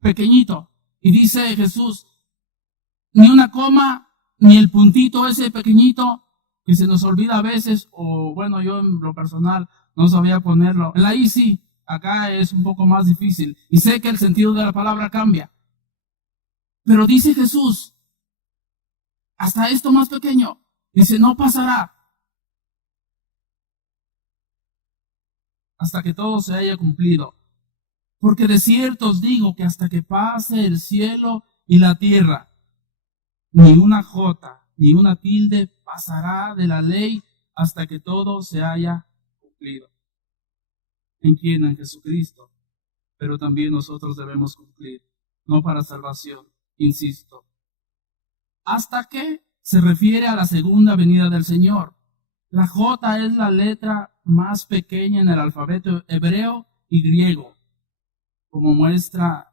pequeñito. Y dice Jesús, ni una coma, ni el puntito ese pequeñito, que se nos olvida a veces, o bueno, yo en lo personal no sabía ponerlo. En la I sí, acá es un poco más difícil. Y sé que el sentido de la palabra cambia. Pero dice Jesús, hasta esto más pequeño, dice, no pasará hasta que todo se haya cumplido. Porque de cierto os digo que hasta que pase el cielo y la tierra, ni una jota, ni una tilde pasará de la ley hasta que todo se haya cumplido. ¿En quién? En Jesucristo. Pero también nosotros debemos cumplir, no para salvación, insisto. Hasta que se refiere a la segunda venida del Señor. La J es la letra más pequeña en el alfabeto hebreo y griego, como nuestra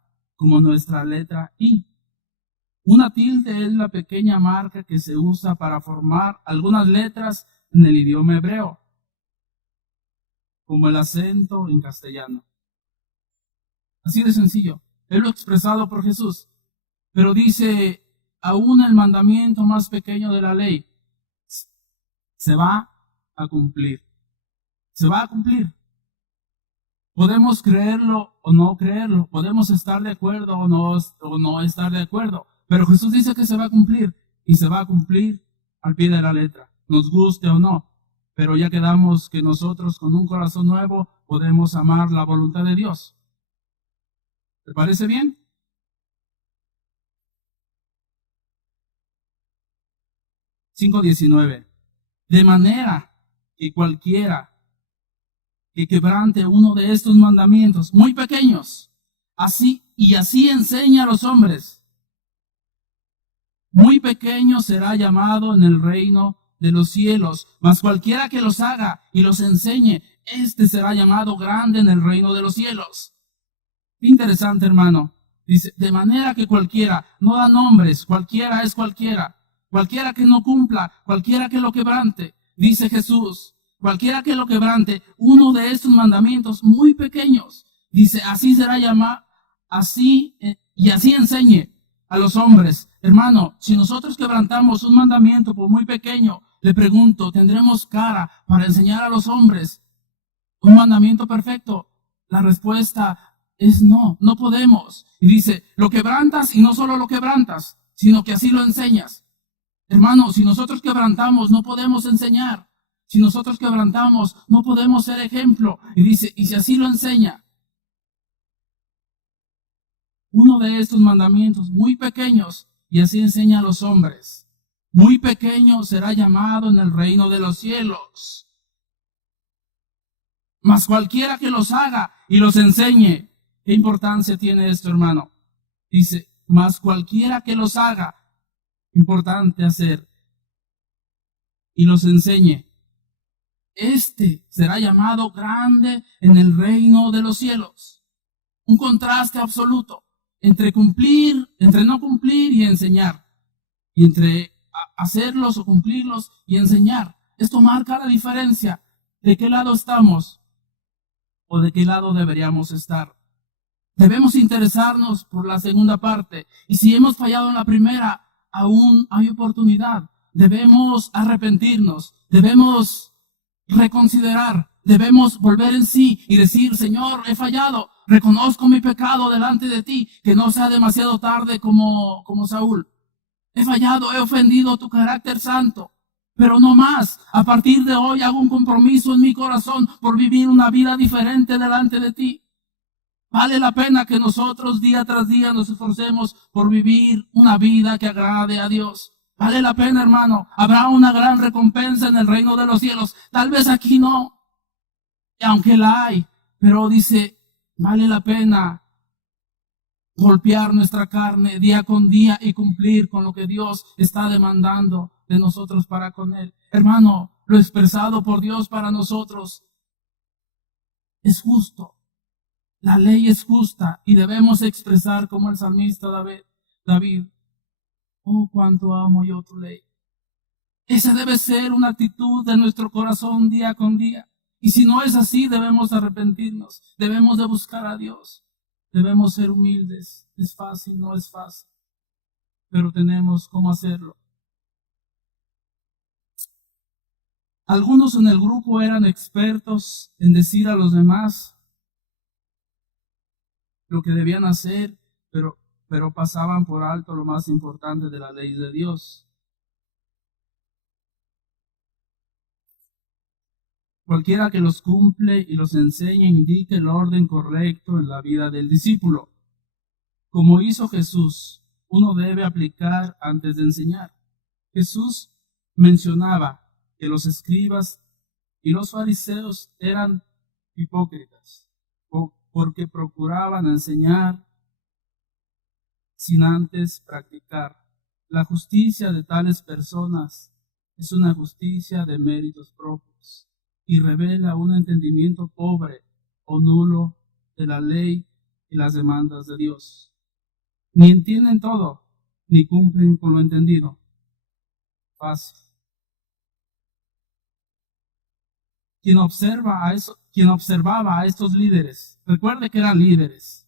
letra I. Una tilde es la pequeña marca que se usa para formar algunas letras en el idioma hebreo, como el acento en castellano. Así de sencillo. Es lo expresado por Jesús. Pero dice, aún el mandamiento más pequeño de la ley se va a cumplir. Se va a cumplir. Podemos creerlo o no creerlo, podemos estar de acuerdo o no estar de acuerdo, pero Jesús dice que se va a cumplir y se va a cumplir al pie de la letra, nos guste o no, pero ya quedamos que nosotros con un corazón nuevo podemos amar la voluntad de Dios. ¿Te parece bien? (5:19) De manera que cualquiera que quebrante uno de estos mandamientos muy pequeños, así enseña a los hombres, muy pequeño será llamado en el reino de los cielos, mas cualquiera que los haga y los enseñe, este será llamado grande en el reino de los cielos. Interesante, hermano. Dice, de manera que cualquiera, no da nombres, cualquiera es cualquiera, cualquiera que no cumpla, cualquiera que lo quebrante, dice Jesús, cualquiera que lo quebrante, uno de estos mandamientos muy pequeños, dice, así será llamado, así enseñe a los hombres. Hermano, si nosotros quebrantamos un mandamiento por muy pequeño, le pregunto, ¿tendremos cara para enseñar a los hombres un mandamiento perfecto? La respuesta es no, no podemos. Y dice, lo quebrantas y no solo lo quebrantas, sino que así lo enseñas. Hermano, si nosotros quebrantamos, no podemos enseñar. Si nosotros quebrantamos, no podemos ser ejemplo. Y dice, y si así lo enseña, uno de estos mandamientos muy pequeños, y así enseña a los hombres, muy pequeño será llamado en el reino de los cielos. Mas cualquiera que los haga y los enseñe. ¿Qué importancia tiene esto, hermano? Dice, mas cualquiera que los haga, importante hacer, y los enseñe, este será llamado grande en el reino de los cielos. Un contraste absoluto entre no cumplir y enseñar, y entre hacerlos o cumplirlos y enseñar. Esto marca la diferencia de qué lado estamos o de qué lado deberíamos estar. Debemos interesarnos por la segunda parte, y si hemos fallado en la primera, aún hay oportunidad. Debemos arrepentirnos, debemos reconsiderar, debemos volver en sí y decir, Señor, he fallado, reconozco mi pecado delante de ti, que no sea demasiado tarde como Saúl. He fallado, he ofendido tu carácter santo, pero no más. A partir de hoy hago un compromiso en mi corazón por vivir una vida diferente delante de ti. Vale la pena que nosotros día tras día nos esforcemos por vivir una vida que agrade a Dios. Vale la pena, hermano. Habrá una gran recompensa en el reino de los cielos. Tal vez aquí no, aunque la hay, pero dice, vale la pena golpear nuestra carne día con día y cumplir con lo que Dios está demandando de nosotros para con Él. Hermano, lo expresado por Dios para nosotros es justo. La ley es justa y debemos expresar como el salmista David, oh, cuánto amo yo tu ley. Esa debe ser una actitud de nuestro corazón día con día. Y si no es así, debemos arrepentirnos, debemos de buscar a Dios, debemos ser humildes. Es fácil, no es fácil, pero tenemos cómo hacerlo. Algunos en el grupo eran expertos en decir a los demás lo que debían hacer, pero pasaban por alto lo más importante de la ley de Dios. Cualquiera que los cumple y los enseñe indica el orden correcto en la vida del discípulo. Como hizo Jesús, uno debe aplicar antes de enseñar. Jesús mencionaba que los escribas y los fariseos eran hipócritas, porque procuraban enseñar sin antes practicar. La justicia de tales personas es una justicia de méritos propios y revela un entendimiento pobre o nulo de la ley y las demandas de Dios. Ni entienden todo, ni cumplen con lo entendido. Fácil. Quien observaba a estos líderes, recuerde que eran líderes,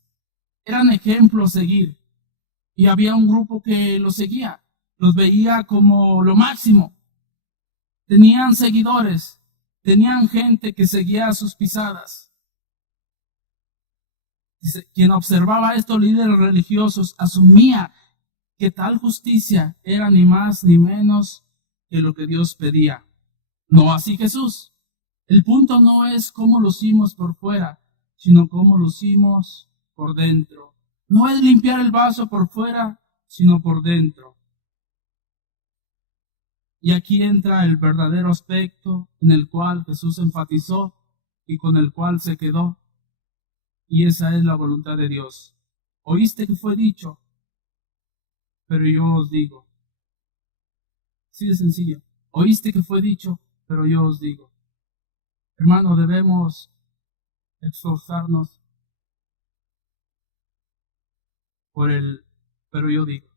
eran ejemplos a seguir, y había un grupo que los seguía, los veía como lo máximo. Tenían seguidores, tenían gente que seguía sus pisadas. Dice, quien observaba a estos líderes religiosos asumía que tal justicia era ni más ni menos que lo que Dios pedía. No así Jesús. El punto no es cómo lucimos por fuera, sino cómo lucimos por dentro. No es limpiar el vaso por fuera, sino por dentro. Y aquí entra el verdadero aspecto en el cual Jesús enfatizó y con el cual se quedó. Y esa es la voluntad de Dios. Oíste que fue dicho, pero yo os digo. Así de sencillo. Oíste que fue dicho, pero yo os digo. Hermano, debemos esforzarnos por el, pero yo digo.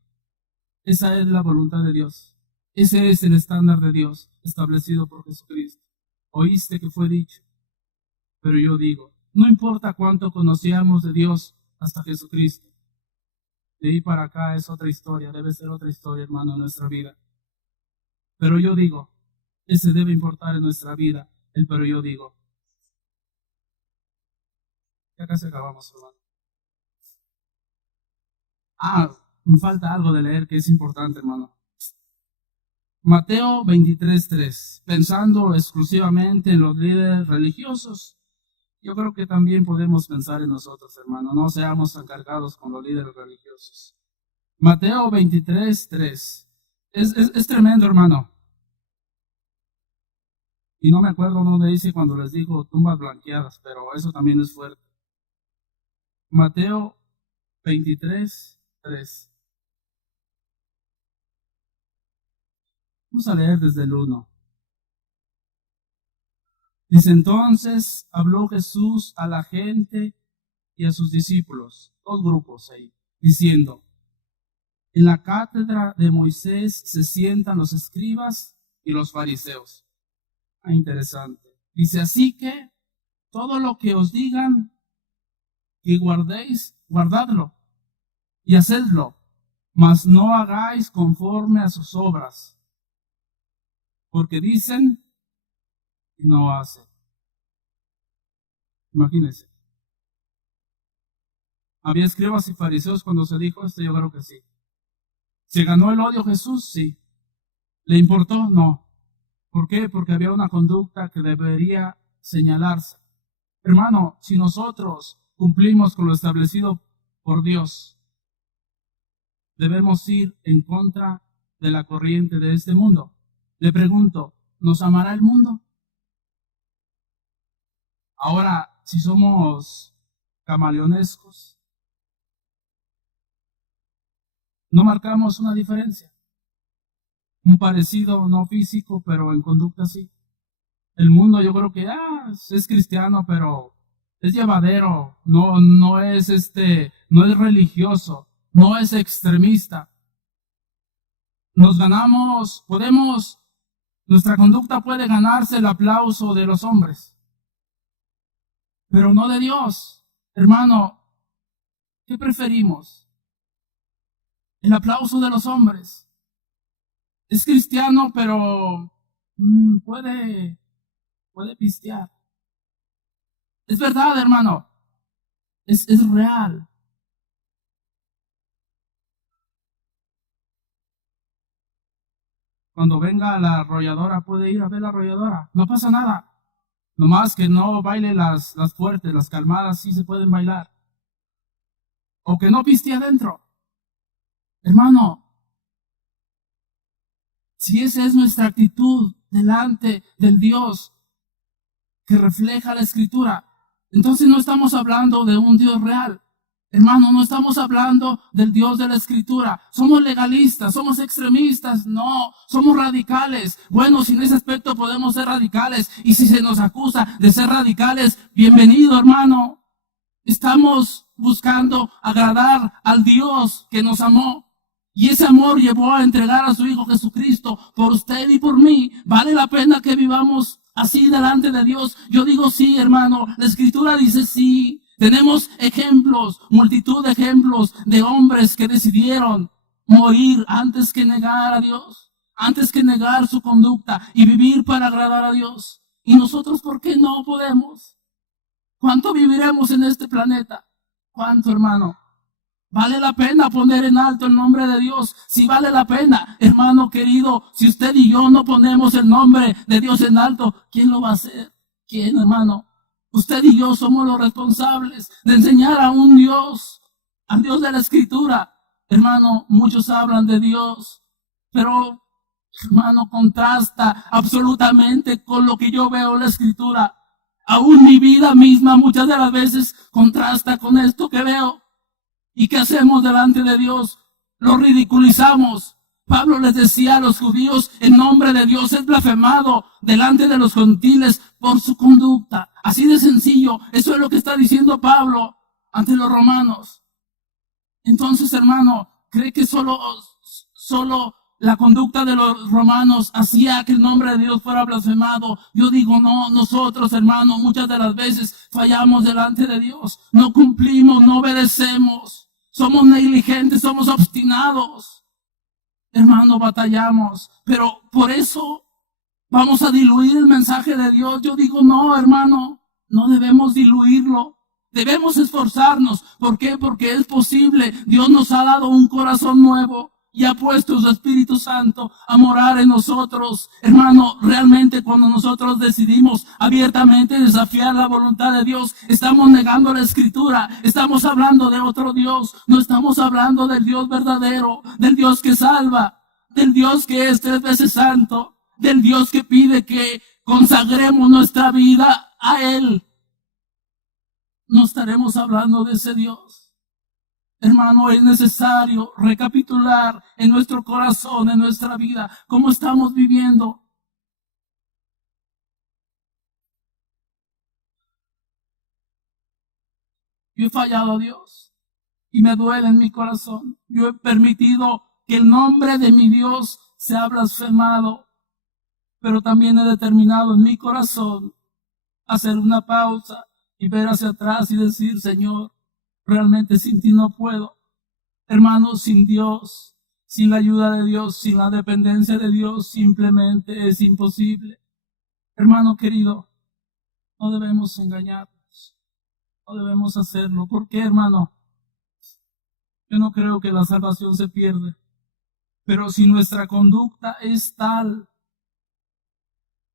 Esa es la voluntad de Dios. Ese es el estándar de Dios establecido por Jesucristo. Oíste que fue dicho, pero yo digo. No importa cuánto conocíamos de Dios hasta Jesucristo. De ahí para acá es otra historia, debe ser otra historia, hermano, en nuestra vida. Pero yo digo, ese debe importar en nuestra vida, el pero yo digo. Ya casi acabamos, hermano. Me falta algo de leer que es importante, hermano. Mateo 23:3. Pensando exclusivamente en los líderes religiosos, yo creo que también podemos pensar en nosotros, hermano. No seamos tan cargados con los líderes religiosos. Mateo 23:3. Es tremendo, hermano. Y no me acuerdo dónde dice cuando les digo tumbas blanqueadas, pero eso también es fuerte. Mateo 23:3. Vamos a leer desde el 1. Dice, entonces habló Jesús a la gente y a sus discípulos, dos grupos ahí, diciendo, en la cátedra de Moisés se sientan los escribas y los fariseos. Interesante. Dice, así que todo lo que os digan que guardéis, guardadlo y hacedlo, mas no hagáis conforme a sus obras, porque dicen y no hacen. Imagínense. ¿Había escribas y fariseos cuando se dijo esto? Yo creo que sí. ¿Se ganó el odio Jesús? Sí. ¿Le importó? No. ¿Por qué? Porque había una conducta que debería señalarse. Hermano, si nosotros cumplimos con lo establecido por Dios, debemos ir en contra de la corriente de este mundo. Le pregunto, ¿nos amará el mundo? Ahora, si somos camaleonescos, no marcamos una diferencia. Un parecido no físico, pero en conducta sí. El mundo yo creo que es cristiano, pero es llevadero, no es no es religioso, no es extremista. Nos ganamos, nuestra conducta puede ganarse el aplauso de los hombres, pero no de Dios. Hermano, ¿qué preferimos? El aplauso de los hombres. Es cristiano, pero puede pistear. Es verdad, hermano. Es real. Cuando venga la arrolladora, puede ir a ver la arrolladora. No pasa nada. Nomás que no baile las fuertes, las calmadas sí se pueden bailar. O que no piste adentro. Hermano, si esa es nuestra actitud delante del Dios que refleja la Escritura, entonces no estamos hablando de un Dios real. Hermano, no estamos hablando del Dios de la Escritura. Somos legalistas, somos extremistas, no, somos radicales. Bueno, si en ese aspecto podemos ser radicales, y si se nos acusa de ser radicales, bienvenido, hermano. Estamos buscando agradar al Dios que nos amó. Y ese amor llevó a entregar a su Hijo Jesucristo por usted y por mí. ¿Vale la pena que vivamos así delante de Dios? Yo digo sí, hermano. La Escritura dice sí. Tenemos ejemplos, multitud de ejemplos de hombres que decidieron morir antes que negar a Dios, antes que negar su conducta y vivir para agradar a Dios. ¿Y nosotros por qué no podemos? ¿Cuánto viviremos en este planeta? ¿Cuánto, hermano? ¿Vale la pena poner en alto el nombre de Dios? Sí vale la pena, hermano querido. Si usted y yo no ponemos el nombre de Dios en alto, ¿quién lo va a hacer? ¿Quién, hermano? Usted y yo somos los responsables de enseñar a un Dios, al Dios de la Escritura. Hermano, muchos hablan de Dios, pero, hermano, contrasta absolutamente con lo que yo veo en la Escritura. Aún mi vida misma muchas de las veces contrasta con esto que veo. ¿Y qué hacemos delante de Dios? Lo ridiculizamos. Pablo les decía a los judíos, el nombre de Dios es blasfemado delante de los gentiles por su conducta. Así de sencillo. Eso es lo que está diciendo Pablo ante los romanos. Entonces, hermano, ¿cree que solo la conducta de los romanos hacía que el nombre de Dios fuera blasfemado? Yo digo, no, nosotros, hermano, muchas de las veces fallamos delante de Dios. No cumplimos, no obedecemos. Somos negligentes, somos obstinados. Hermano, batallamos. Pero por eso vamos a diluir el mensaje de Dios. Yo digo, no, hermano, no debemos diluirlo. Debemos esforzarnos. ¿Por qué? Porque es posible. Dios nos ha dado un corazón nuevo y ha puesto su Espíritu Santo a morar en nosotros. Hermano, realmente cuando nosotros decidimos abiertamente desafiar la voluntad de Dios, estamos negando la Escritura, estamos hablando de otro Dios, no estamos hablando del Dios verdadero, del Dios que salva, del Dios que es 3 veces santo, del Dios que pide que consagremos nuestra vida a Él. No estaremos hablando de ese Dios. Hermano, es necesario recapitular en nuestro corazón, en nuestra vida, cómo estamos viviendo. Yo he fallado a Dios y me duele en mi corazón. Yo he permitido que el nombre de mi Dios sea blasfemado, pero también he determinado en mi corazón hacer una pausa y ver hacia atrás y decir, Señor, realmente sin ti no puedo. Hermano, sin Dios, sin la ayuda de Dios, sin la dependencia de Dios, simplemente es imposible. Hermano querido, no debemos engañarnos, no debemos hacerlo. ¿Por qué, hermano? Yo no creo que la salvación se pierde, pero si nuestra conducta es tal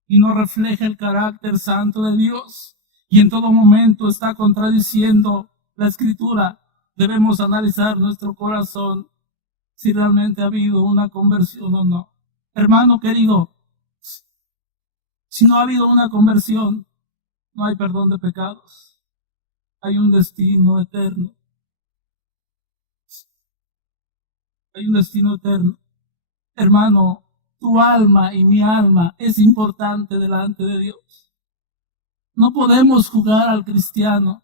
y no refleja el carácter santo de Dios y en todo momento está contradiciendo la Escritura, debemos analizar nuestro corazón si realmente ha habido una conversión o no. Hermano querido, si no ha habido una conversión, no hay perdón de pecados. Hay un destino eterno. Hay un destino eterno. Hermano, tu alma y mi alma es importante delante de Dios. No podemos jugar al cristiano.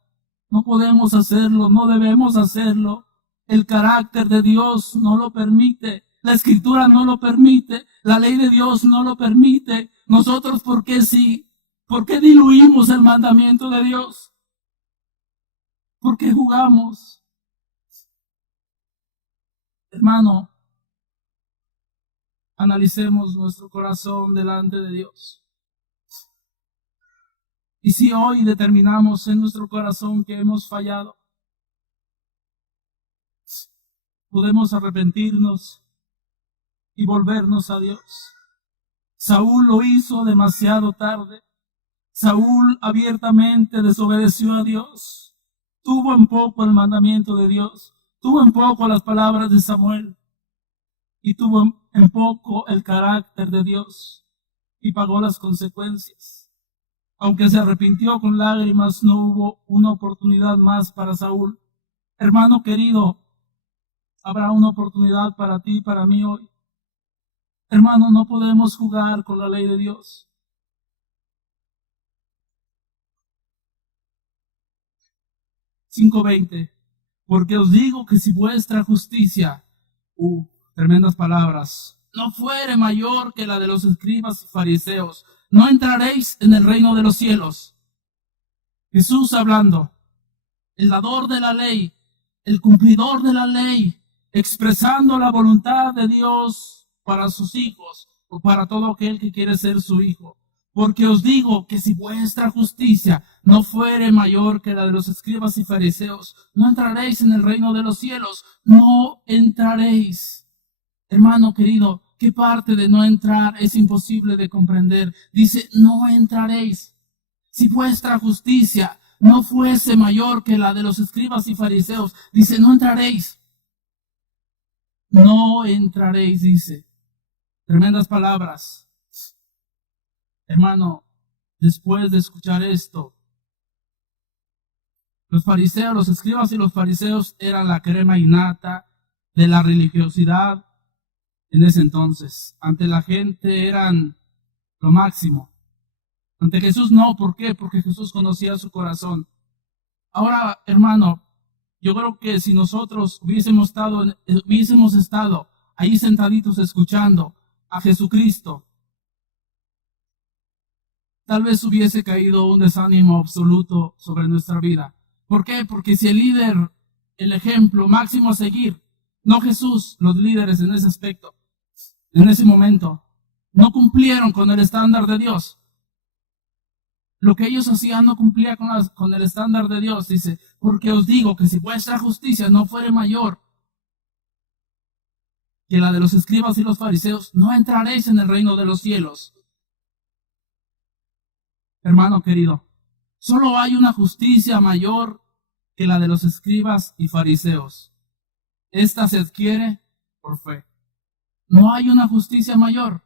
No podemos hacerlo, no debemos hacerlo. El carácter de Dios no lo permite. La Escritura no lo permite. La ley de Dios no lo permite. Nosotros, ¿por qué sí? ¿Por qué diluimos el mandamiento de Dios? ¿Por qué jugamos? Hermano, analicemos nuestro corazón delante de Dios. Y si hoy determinamos en nuestro corazón que hemos fallado, podemos arrepentirnos y volvernos a Dios. Saúl lo hizo demasiado tarde. Saúl abiertamente desobedeció a Dios. Tuvo en poco el mandamiento de Dios. Tuvo en poco las palabras de Samuel. Y tuvo en poco el carácter de Dios. Y pagó las consecuencias. Aunque se arrepintió con lágrimas, no hubo una oportunidad más para Saúl. Hermano querido, habrá una oportunidad para ti y para mí hoy. Hermano, no podemos jugar con la ley de Dios. (5:20) Porque os digo que si vuestra justicia, tremendas palabras, no fuere mayor que la de los escribas y fariseos, no entraréis en el reino de los cielos. Jesús hablando, el dador de la ley, el cumplidor de la ley, expresando la voluntad de Dios para sus hijos o para todo aquel que quiere ser su hijo. Porque os digo que si vuestra justicia no fuere mayor que la de los escribas y fariseos, no entraréis en el reino de los cielos. No entraréis. Hermano querido, ¿qué parte de no entrar es imposible de comprender? Dice, no entraréis. Si vuestra justicia no fuese mayor que la de los escribas y fariseos, dice, no entraréis. No entraréis, dice. Tremendas palabras. Hermano, después de escuchar esto, los fariseos, los escribas y los fariseos eran la crema innata de la religiosidad en ese entonces. Ante la gente eran lo máximo. Ante Jesús no, ¿por qué? Porque Jesús conocía su corazón. Ahora, hermano, yo creo que si nosotros hubiésemos estado ahí sentaditos escuchando a Jesucristo, tal vez hubiese caído un desánimo absoluto sobre nuestra vida. ¿Por qué? Porque si el líder, el ejemplo máximo a seguir, no Jesús, los líderes en ese aspecto, en ese momento, no cumplieron con el estándar de Dios. Lo que ellos hacían no cumplía con el estándar de Dios. Dice, porque os digo que si vuestra justicia no fuere mayor que la de los escribas y los fariseos, no entraréis en el reino de los cielos. Hermano querido, solo hay una justicia mayor que la de los escribas y fariseos. Esta se adquiere por fe. No hay una justicia mayor.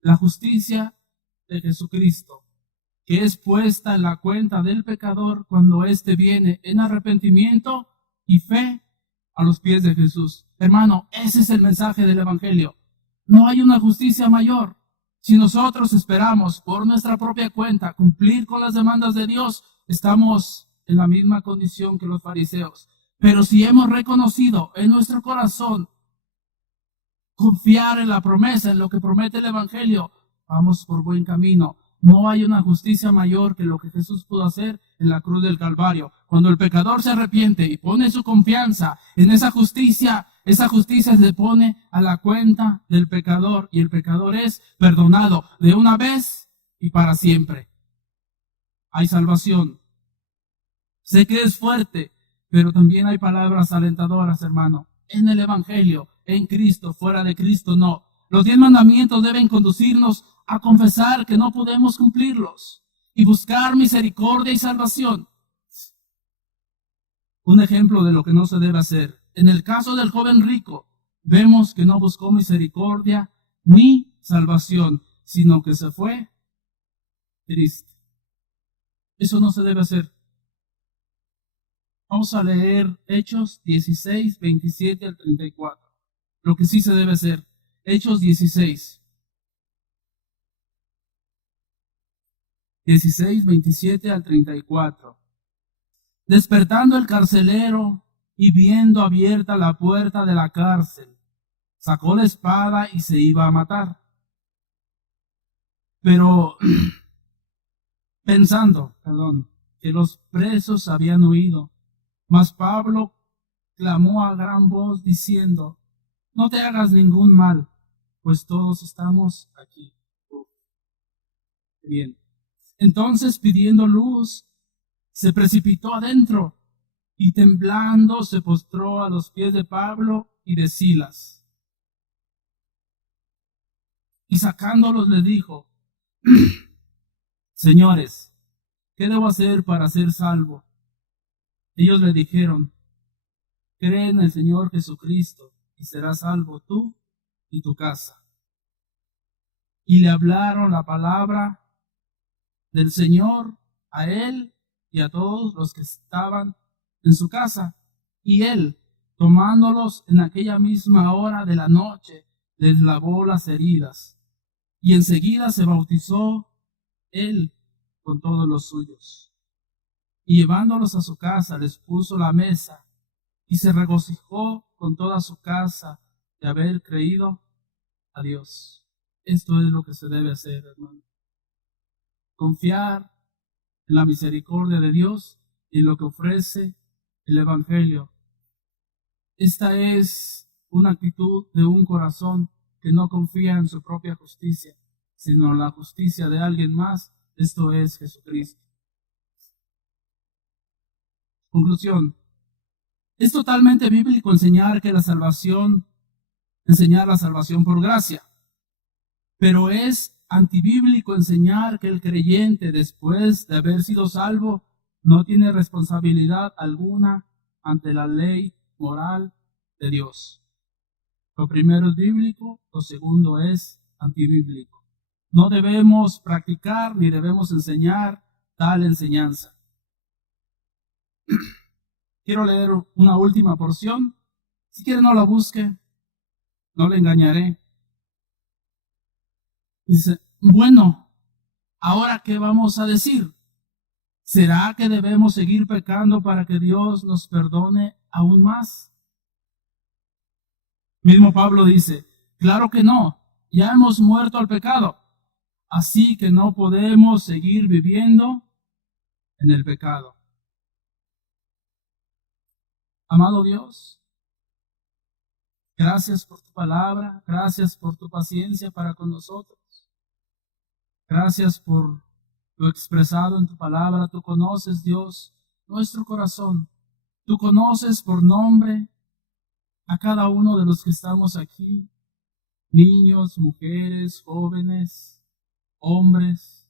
La justicia de Jesucristo, que es puesta en la cuenta del pecador cuando éste viene en arrepentimiento y fe a los pies de Jesús. Hermano, ese es el mensaje del Evangelio. No hay una justicia mayor. Si nosotros esperamos por nuestra propia cuenta cumplir con las demandas de Dios, estamos en la misma condición que los fariseos. Pero si hemos reconocido en nuestro corazón confiar en la promesa, en lo que promete el Evangelio, vamos por buen camino. No hay una justicia mayor que lo que Jesús pudo hacer en la cruz del Calvario. Cuando el pecador se arrepiente y pone su confianza en esa justicia se pone a la cuenta del pecador y el pecador es perdonado de una vez y para siempre. Hay salvación. Sé que es fuerte, pero también hay palabras alentadoras, hermano. En el Evangelio, en Cristo, fuera de Cristo, no. Los 10 mandamientos deben conducirnos a confesar que no podemos cumplirlos y buscar misericordia y salvación. Un ejemplo de lo que no se debe hacer. En el caso del joven rico, vemos que no buscó misericordia ni salvación, sino que se fue triste. Eso no se debe hacer. Vamos a leer Hechos 16, 27 al 34. Lo que sí se debe hacer. Hechos 16, 27 al 34. Despertando el carcelero y viendo abierta la puerta de la cárcel, sacó la espada y se iba a matar. Pero pensando, que los presos habían huido, mas Pablo clamó a gran voz diciendo, no te hagas ningún mal, pues todos estamos aquí. Bien. Entonces, pidiendo luz, se precipitó adentro y temblando se postró a los pies de Pablo y de Silas. Y sacándolos le dijo, señores, ¿qué debo hacer para ser salvo? Ellos le dijeron, cree en el Señor Jesucristo y serás salvo tú y tu casa. Y le hablaron la palabra del Señor a él y a todos los que estaban en su casa. Y él, tomándolos en aquella misma hora de la noche, les lavó las heridas. Y enseguida se bautizó él con todos los suyos. Y llevándolos a su casa, les puso la mesa, y se regocijó con toda su casa de haber creído a Dios. Esto es lo que se debe hacer, hermano. Confiar en la misericordia de Dios y en lo que ofrece el Evangelio. Esta es una actitud de un corazón que no confía en su propia justicia, sino la justicia de alguien más. Esto es Jesucristo. Conclusión. Es totalmente bíblico enseñar la salvación por gracia. Pero es antibíblico enseñar que el creyente, después de haber sido salvo, no tiene responsabilidad alguna ante la ley moral de Dios. Lo primero es bíblico, lo segundo es antibíblico. No debemos practicar ni debemos enseñar tal enseñanza. Quiero leer una última porción. Si quiere, no la busque, no le engañaré. Dice, bueno, ¿ahora qué vamos a decir? ¿Será que debemos seguir pecando para que Dios nos perdone aún más? Mismo Pablo dice, claro que no, ya hemos muerto al pecado, así que no podemos seguir viviendo en el pecado. Amado Dios, gracias por tu palabra, gracias por tu paciencia para con nosotros. Gracias por lo expresado en tu palabra. Tú conoces, Dios, nuestro corazón. Tú conoces por nombre a cada uno de los que estamos aquí, niños, mujeres, jóvenes, hombres.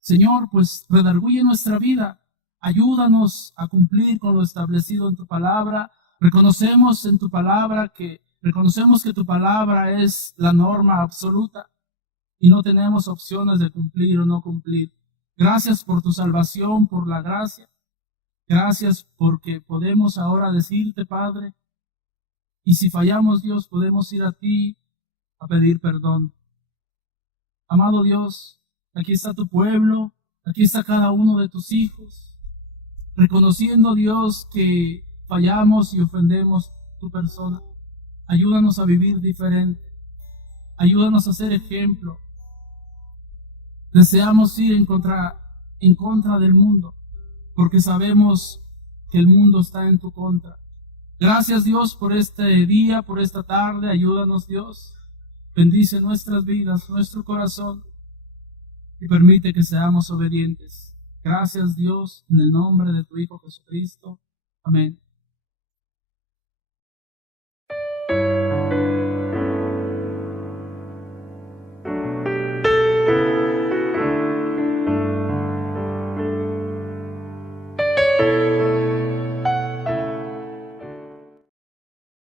Señor, pues redarguye nuestra vida. Ayúdanos a cumplir con lo establecido en tu palabra. Reconocemos que tu palabra es la norma absoluta y no tenemos opciones de cumplir o no cumplir. Gracias por tu salvación, por la gracia. Gracias porque podemos ahora decirte, Padre, y si fallamos, Dios, podemos ir a ti a pedir perdón. Amado Dios, aquí está tu pueblo, aquí está cada uno de tus hijos, reconociendo, Dios, que fallamos y ofendemos tu persona. Ayúdanos a vivir diferente, ayúdanos a ser ejemplo. Deseamos ir en contra del mundo, porque sabemos que el mundo está en tu contra. Gracias, Dios, por este día, por esta tarde. Ayúdanos, Dios. Bendice nuestras vidas, nuestro corazón, y permite que seamos obedientes. Gracias, Dios, en el nombre de tu Hijo Jesucristo. Amén.